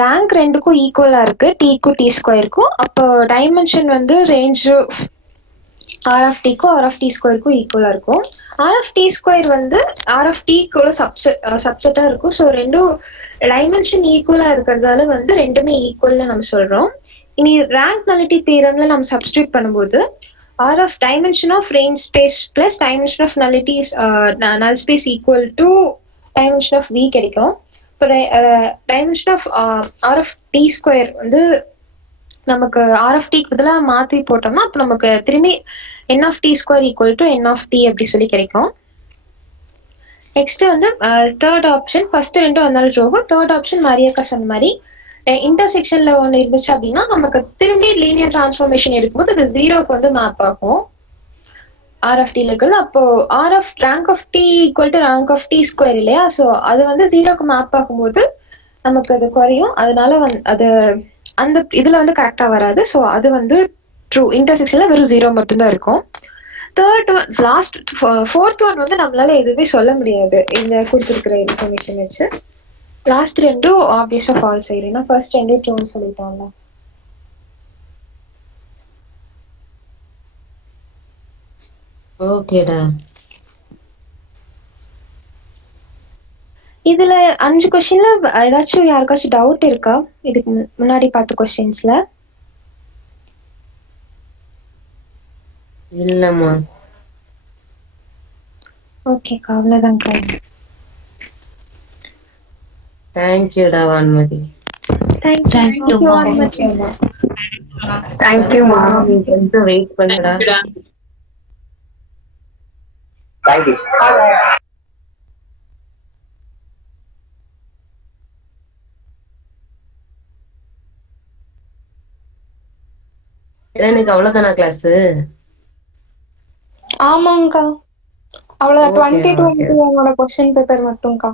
ரேங்க் ரெண்டுக்கும் ஈக்குவலா இருக்கு, டீக்கும் டி ஸ்கொயருக்கும். அப்போ டைமென்ஷன் வந்து ரேஞ்ச் ஆர் ஆஃப் டிக்கும் ஆர் ஆஃப் டி ஸ்கொயருக்கும் ஈக்குவலா இருக்கும். ஆர் ஆஃப் டி ஸ்கொயர் வந்து ஆர் ஆஃப் டிக்கோட சப்செட்டா இருக்கும். ஸோ ரெண்டும் டைமென்ஷன் ஈக்குவலா இருக்கிறதால வந்து ரெண்டுமே ஈக்குவல்னு நம்ம சொல்றோம். இனி ரேங்க் நலிட்டி தியரம்ல நம்ம சப்ஸ்டியூட் பண்ணும்போது R of dimension of range space plus dimension of nullity null space equal to dimension of V கிடைக்கும். இப்போ dimension of R of T square வந்து நமக்கு ஆர் ஆஃப் டிக்கு பதிலாக மாற்றி போட்டோம்னா அப்போ நமக்கு திரும்பி N of T square equal to N of T அப்படி சொல்லி கிடைக்கும். நெக்ஸ்ட் வந்து தேர்ட் ஆப்ஷன், ஃபர்ஸ்ட் ரெண்டும் வந்தாலும் ட்ரூவும். தேர்ட் ஆப்ஷன் மரியக்கா சொன்ன மாதிரி இன்டர்செக்ஷன்ல ஒன்று இருந்துச்சு அப்படின்னா நமக்கு திரும்பி லீனியர் டிரான்ஸ்ஃபார்மேஷன் எடுக்கும்போது அது 0க்கு வந்து மேப் ஆகும் ஆர் ஆஃப் டில இருக்குது. அப்போ R of rank of T equal to rank of T square இல்லையா? ஸோ அது வந்து 0க்கு மேப் ஆகும்போது நமக்கு அது குறையும். அதனால அது அந்த இதுல வந்து கரெக்டா வராது. ஸோ அது வந்து ட்ரூ. இன்டர்செக்ஷன்ல வெறும் 0 மட்டும்தான் இருக்கும். Third one last fourth one வந்து நம்மளால எதுவுமே சொல்ல முடியாது இந்த கொடுத்துருக்கிற இன்ஃபர்மேஷன் வச்சு. லாஸ்ட் ரெண்டும் ஆப்வியஸா ஃபால்ஸ் ஆயிடும். ஏன்னா ஃபர்ஸ்ட் ரெண்டும் ட்ரூன்னு சொல்லிட்டோம்ல. ஓகேடா. இதுல 5 கொஸ்டின்ல ஏதாச்சும் யாருக்காச்சும் டவுட் இருக்கா இதுக்கு முன்னாடி பார்த்த கொஸ்டின்ஸ்ல? இல்லம்மா. ஓகேக்கா, அவ்வளவுதான்க்கா. தேங்க்யூடா வான்மதி. தேங்க்யூ. தேங்க்யூமா. கொஞ்சம் வெயிட் பண்ணுடா. தேங்க்யூ. எனக்கு அவ்வளவுதானா கிளாஸ்? ஆமாங்கக்கா, அவ்வளவுதான். Okay, 22 என்னோட கொஸ்டின் பேப்பர் மட்டும்க்கா.